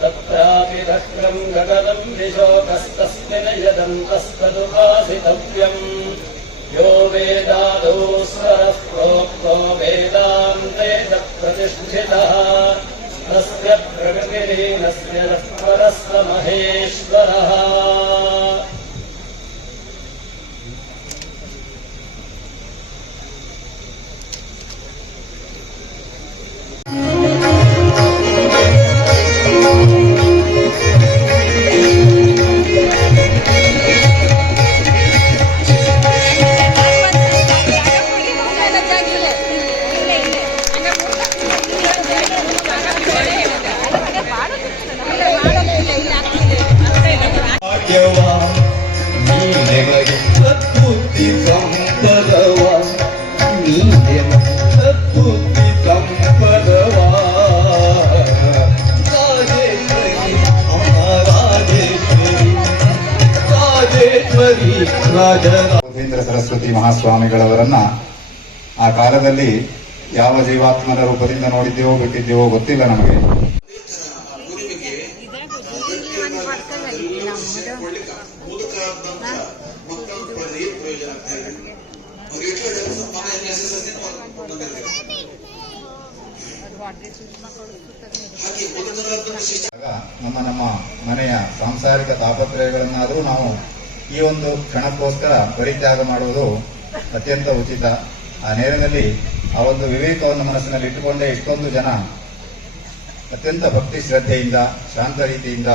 ತತ್ರಾಪಿ ದಕ್ರಂ ಗಗನಂ ವಿಶೋಕಸ್ತಸ್ಮಿನ್ ಯದಂತಸ್ತದುಪಾಸಿತವ್ಯಂ ಯೋ ವೇದಾದೋ ಸ್ವರಃ ಪ್ರೋಕ್ತೋ ವೇದಾಂತೆ ಪ್ರತಿಷ್ಠಿತಃ ತಸ್ಯ ಪ್ರಕೃತಿರೀನಸ್ಯ ಪರಸ್ಸ ಮಹೇಶ್ವರಃ. ರಾಜೇಂದ್ರ ಸರಸ್ವತಿ ಮಹಾಸ್ವಾಮಿಗಳವರನ್ನ ಆ ಕಾಲದಲ್ಲಿ ಯಾವ ಜೀವಾತ್ಮನ ರೂಪದಿಂದ ನೋಡಿದ್ದೇವೋ ಬಿಟ್ಟಿದ್ದೇವೋ ಗೊತ್ತಿಲ್ಲ ನಮಗೆ. ನಮ್ಮ ಮನೆಯ ಸಾಂಸಾರಿಕ ತಾಪತ್ರಯಗಳನ್ನಾದರೂ ನಾವು ಈ ಒಂದು ಕ್ಷಣಕ್ಕೋಸ್ಕರ ಪರಿತ್ಯಾಗ ಮಾಡುವುದು ಅತ್ಯಂತ ಉಚಿತ. ಆ ನೇರದಲ್ಲಿ ಆ ಒಂದು ವಿವೇಕವನ್ನು ಮನಸ್ಸಿನಲ್ಲಿ ಇಟ್ಟುಕೊಂಡೇ ಇಷ್ಟೊಂದು ಜನ ಅತ್ಯಂತ ಭಕ್ತಿ ಶ್ರದ್ಧೆಯಿಂದ ಶಾಂತ ರೀತಿಯಿಂದ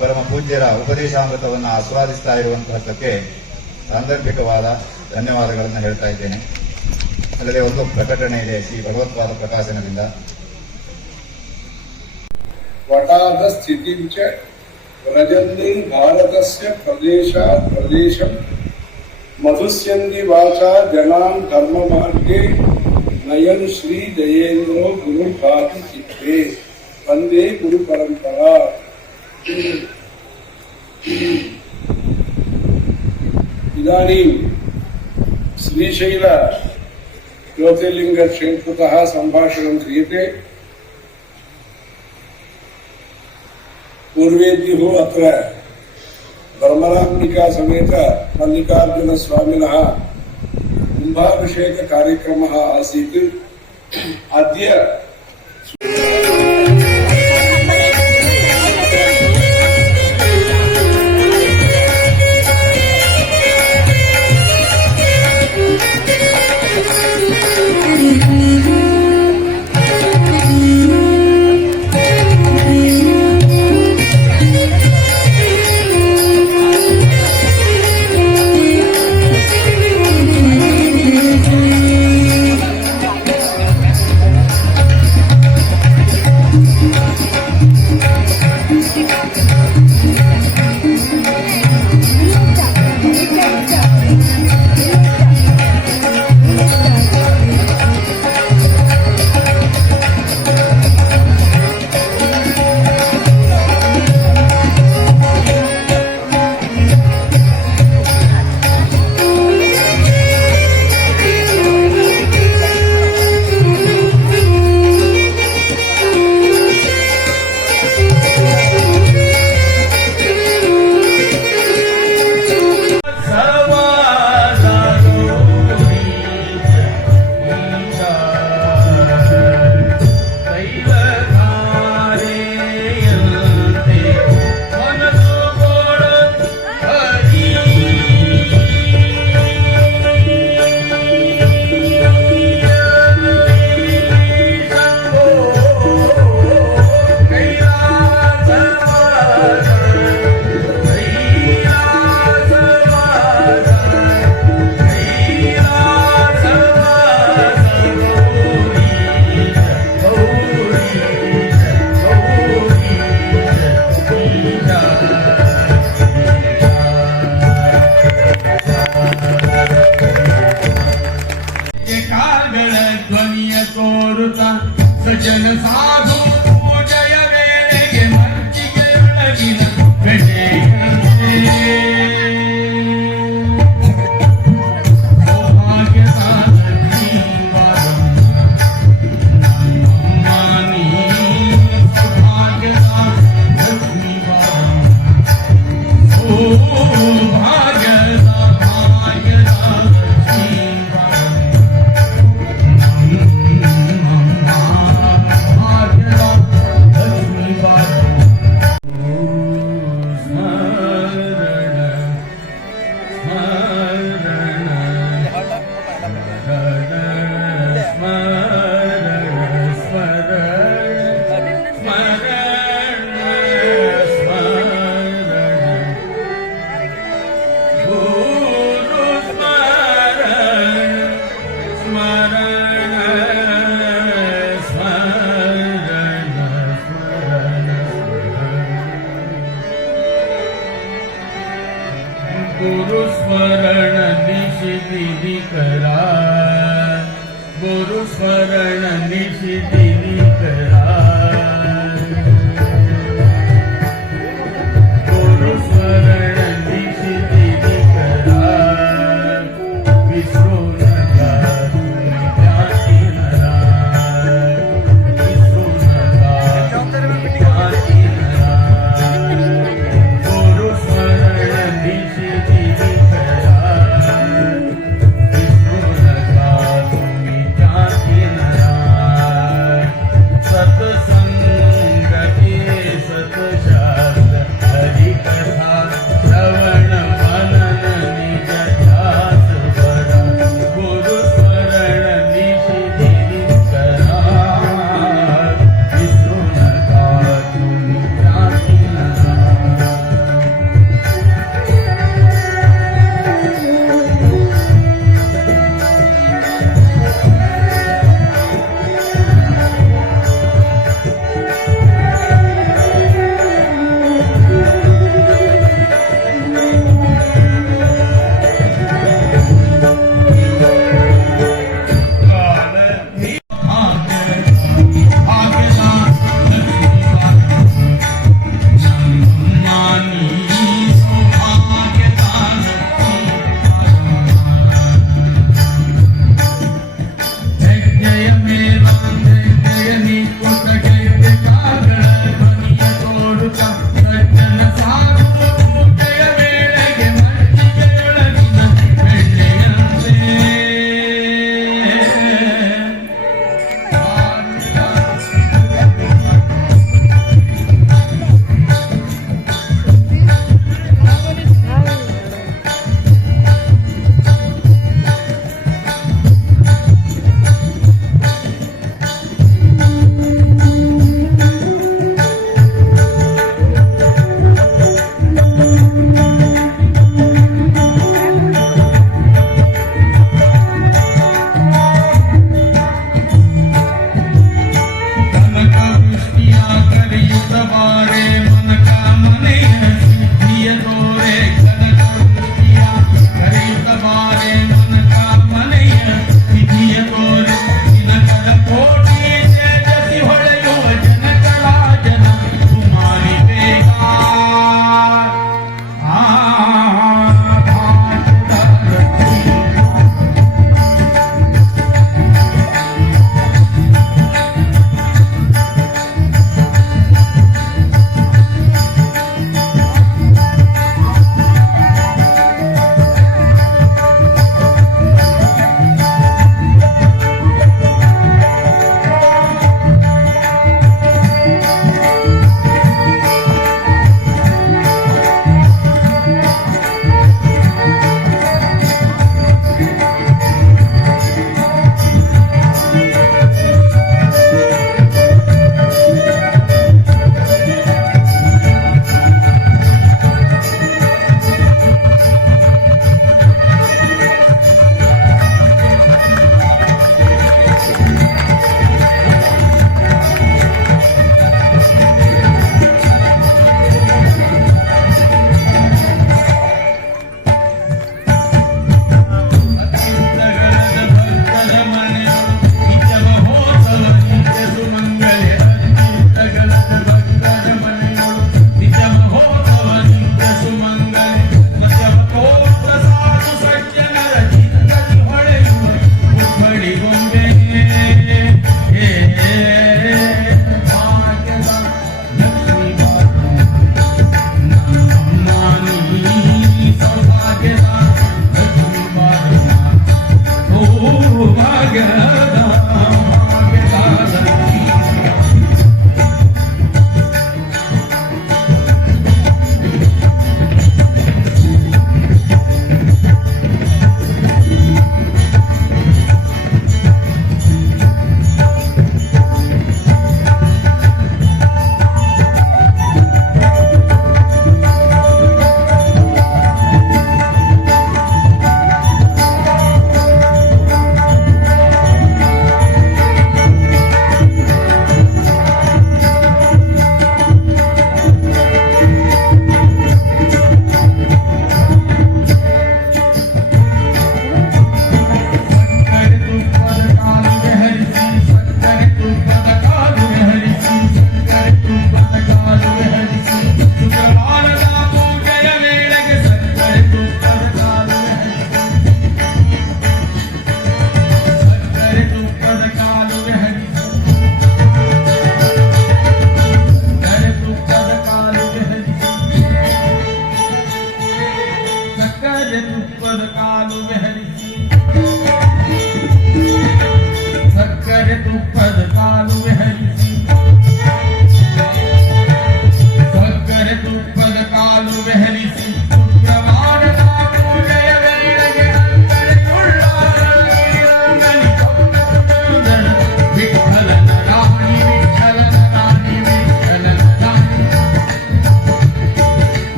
ಪರಮ ಪೂಜ್ಯರ ಉಪದೇಶಾಮೃತವನ್ನು ಆಸ್ವಾದಿಸ್ತಾ ಇರುವಂತಹದ್ದಕ್ಕೆ ಸಾಂದರ್ಭಿಕವಾದ ಧನ್ಯವಾದಗಳನ್ನು ಹೇಳ್ತಾ ಇದ್ದೇನೆ. ಅಲ್ಲದೆ ಒಂದು ಪ್ರಕಟಣೆ ಇದೆ ಶ್ರೀ ಭಗವತ್ಪಾದ ಪ್ರಕಾಶನದಿಂದ. ವಟಾಧ ಸ್ಥಿತಿಂಚ ವ್ರಜನ್ನಿ ಭಾರತಸ್ಯ ಪ್ರದೇಶಾತ್ ಪ್ರದೇಶಂ ಮಧುಸ್ಯಂದಿ ವಾಚಾ ಜನಾಂ ಧರ್ಮ ಮಾರ್ಗೆ ನಯನ್ ಶ್ರೀ ಜಯೇಂದ್ರೋ ಗುರು ಭಾತಿ ಚಿತ್ತೇ ವಂದೇ ಗುರು ಪರಂಪರಾ. ಇದಾನೀಂ ಶ್ರೀಶೈಲ ज्योतिर्लिङ्गक्षेत्रतः सम्भाषणं क्रियते। पूर्वेद्युः अत्र ब्रह्मराम्बिका समेत मल्लिकार्जुन स्वामिनः कुम्भाभिषेक कार्यक्रमः आसीत्। अद्य सजन साधु पूजय वेಳೆಗೆ ಮರ್ಚಿಗೆ ಒಳಗಿನ ಬೆಳೆಯಂತೆ ಸೌಭಾಗ್ಯದ ಮಾನಿ ಸೌಭಾಗ್ಯದ ಲಕ್ಷ್ಮೀ ಸೌಭಾಗ್ಯದ ಭಾಗ್ಯದ ಲಕ್ಷ್ಮೀ गुरु स्मरण निशिदिनी करा गुरु स्मरण निशिदिनी करा गुरु स्मरण निशिदिनी करा विसरू नका तुम्ही त्याची नरा विसरू नका तुम्ही त्याची नरा गुरु स्मरण निशिदिनी करा विसरू नका तुम्ही त्याची नरा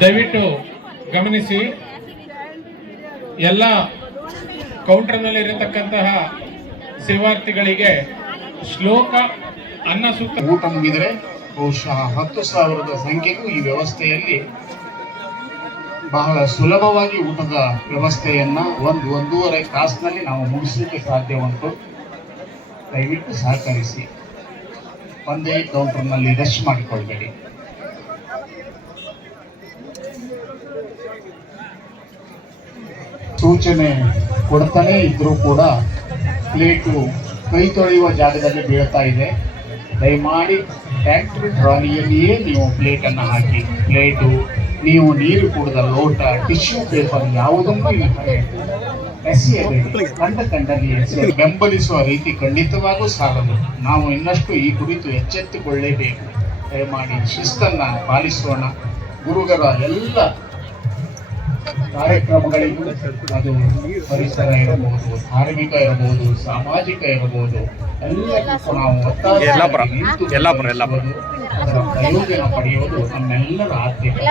ದಯವಿಟ್ಟು ಗಮನಿಸಿ, ಎಲ್ಲ ಕೌಂಟರ್ನಲ್ಲಿ ಇರತಕ್ಕಂತಹ ಸೇವಾರ್ಥಿಗಳಿಗೆ ಶ್ಲೋಕ ಅನ್ನ ಸೂಕ್ತ ಊಟ ಮುಗಿದರೆ ಬಹುಶಃ 10,000ದ ಸಂಖ್ಯೆಗೂ ಈ ವ್ಯವಸ್ಥೆಯಲ್ಲಿ ಬಹಳ ಸುಲಭವಾಗಿ ಊಟದ ವ್ಯವಸ್ಥೆಯನ್ನ ಒಂದೂವರೆ ತಾಸಿನಲ್ಲಿ ನಾವು ಮುಗಿಸಲಿಕ್ಕೆ ಸಾಧ್ಯ ಉಂಟು. ದಯವಿಟ್ಟು ಸಹಕರಿಸಿ. ಒಂದೇ ಕೌಂಟರ್ನಲ್ಲಿ ರಶ್ ಮಾಡಿಕೊಳ್ಬೇಡಿ. ಸೂಚನೆ ಕೊಡ್ತಾನೆ ಇದ್ರೂ ಕೂಡ ಪ್ಲೇಟು ಕೈ ತೊಳೆಯುವ ಜಾಗದಲ್ಲಿ ಬೀಳ್ತಾ ಇದೆ. ದಯಮಾಡಿ ಟ್ಯಾಕ್ಟ್ರಿ ಟ್ರಾಲಿಯಲ್ಲಿಯೇ ನೀವು ಪ್ಲೇಟನ್ನು ಹಾಕಿ. ಪ್ಲೇಟು, ನೀವು ನೀರು ಕುಡಿದ ಲೋಟ, ಟಿಶ್ಯೂ ಪೇಪರ್ ಯಾವುದನ್ನು ಎಸೆಯಬೇಡಿ. ಕಂಡಲ್ಲಿ ಎಸೆಯ ಬೆಂಬಲಿಸುವ ರೀತಿ ಖಂಡಿತವಾಗೂ ಸಾಲದು. ನಾವು ಇನ್ನಷ್ಟು ಈ ಕುರಿತು ಎಚ್ಚೆತ್ತುಕೊಳ್ಳಲೇಬೇಕು. ದಯಮಾಡಿ ಶಿಸ್ತನ್ನು ಪಾಲಿಸೋಣ. ಗುರುಗಳ ಎಲ್ಲ ಕಾರ್ಯಕ್ರಮಗಳಿಗೂ, ಅದು ಪರಿಸರ ಇರಬಹುದು, ಧಾರ್ಮಿಕ ಇರಬಹುದು, ಸಾಮಾಜಿಕ ಇರಬಹುದು, ಎಲ್ಲಕ್ಕೂ ನಾವು ಒಟ್ಟಾಗಿ ನಿಂತು ಅದರ ಪ್ರಯೋಜನ ಪಡೆಯುವುದು ನಮ್ಮೆಲ್ಲರ ಆದ್ಯತೆ.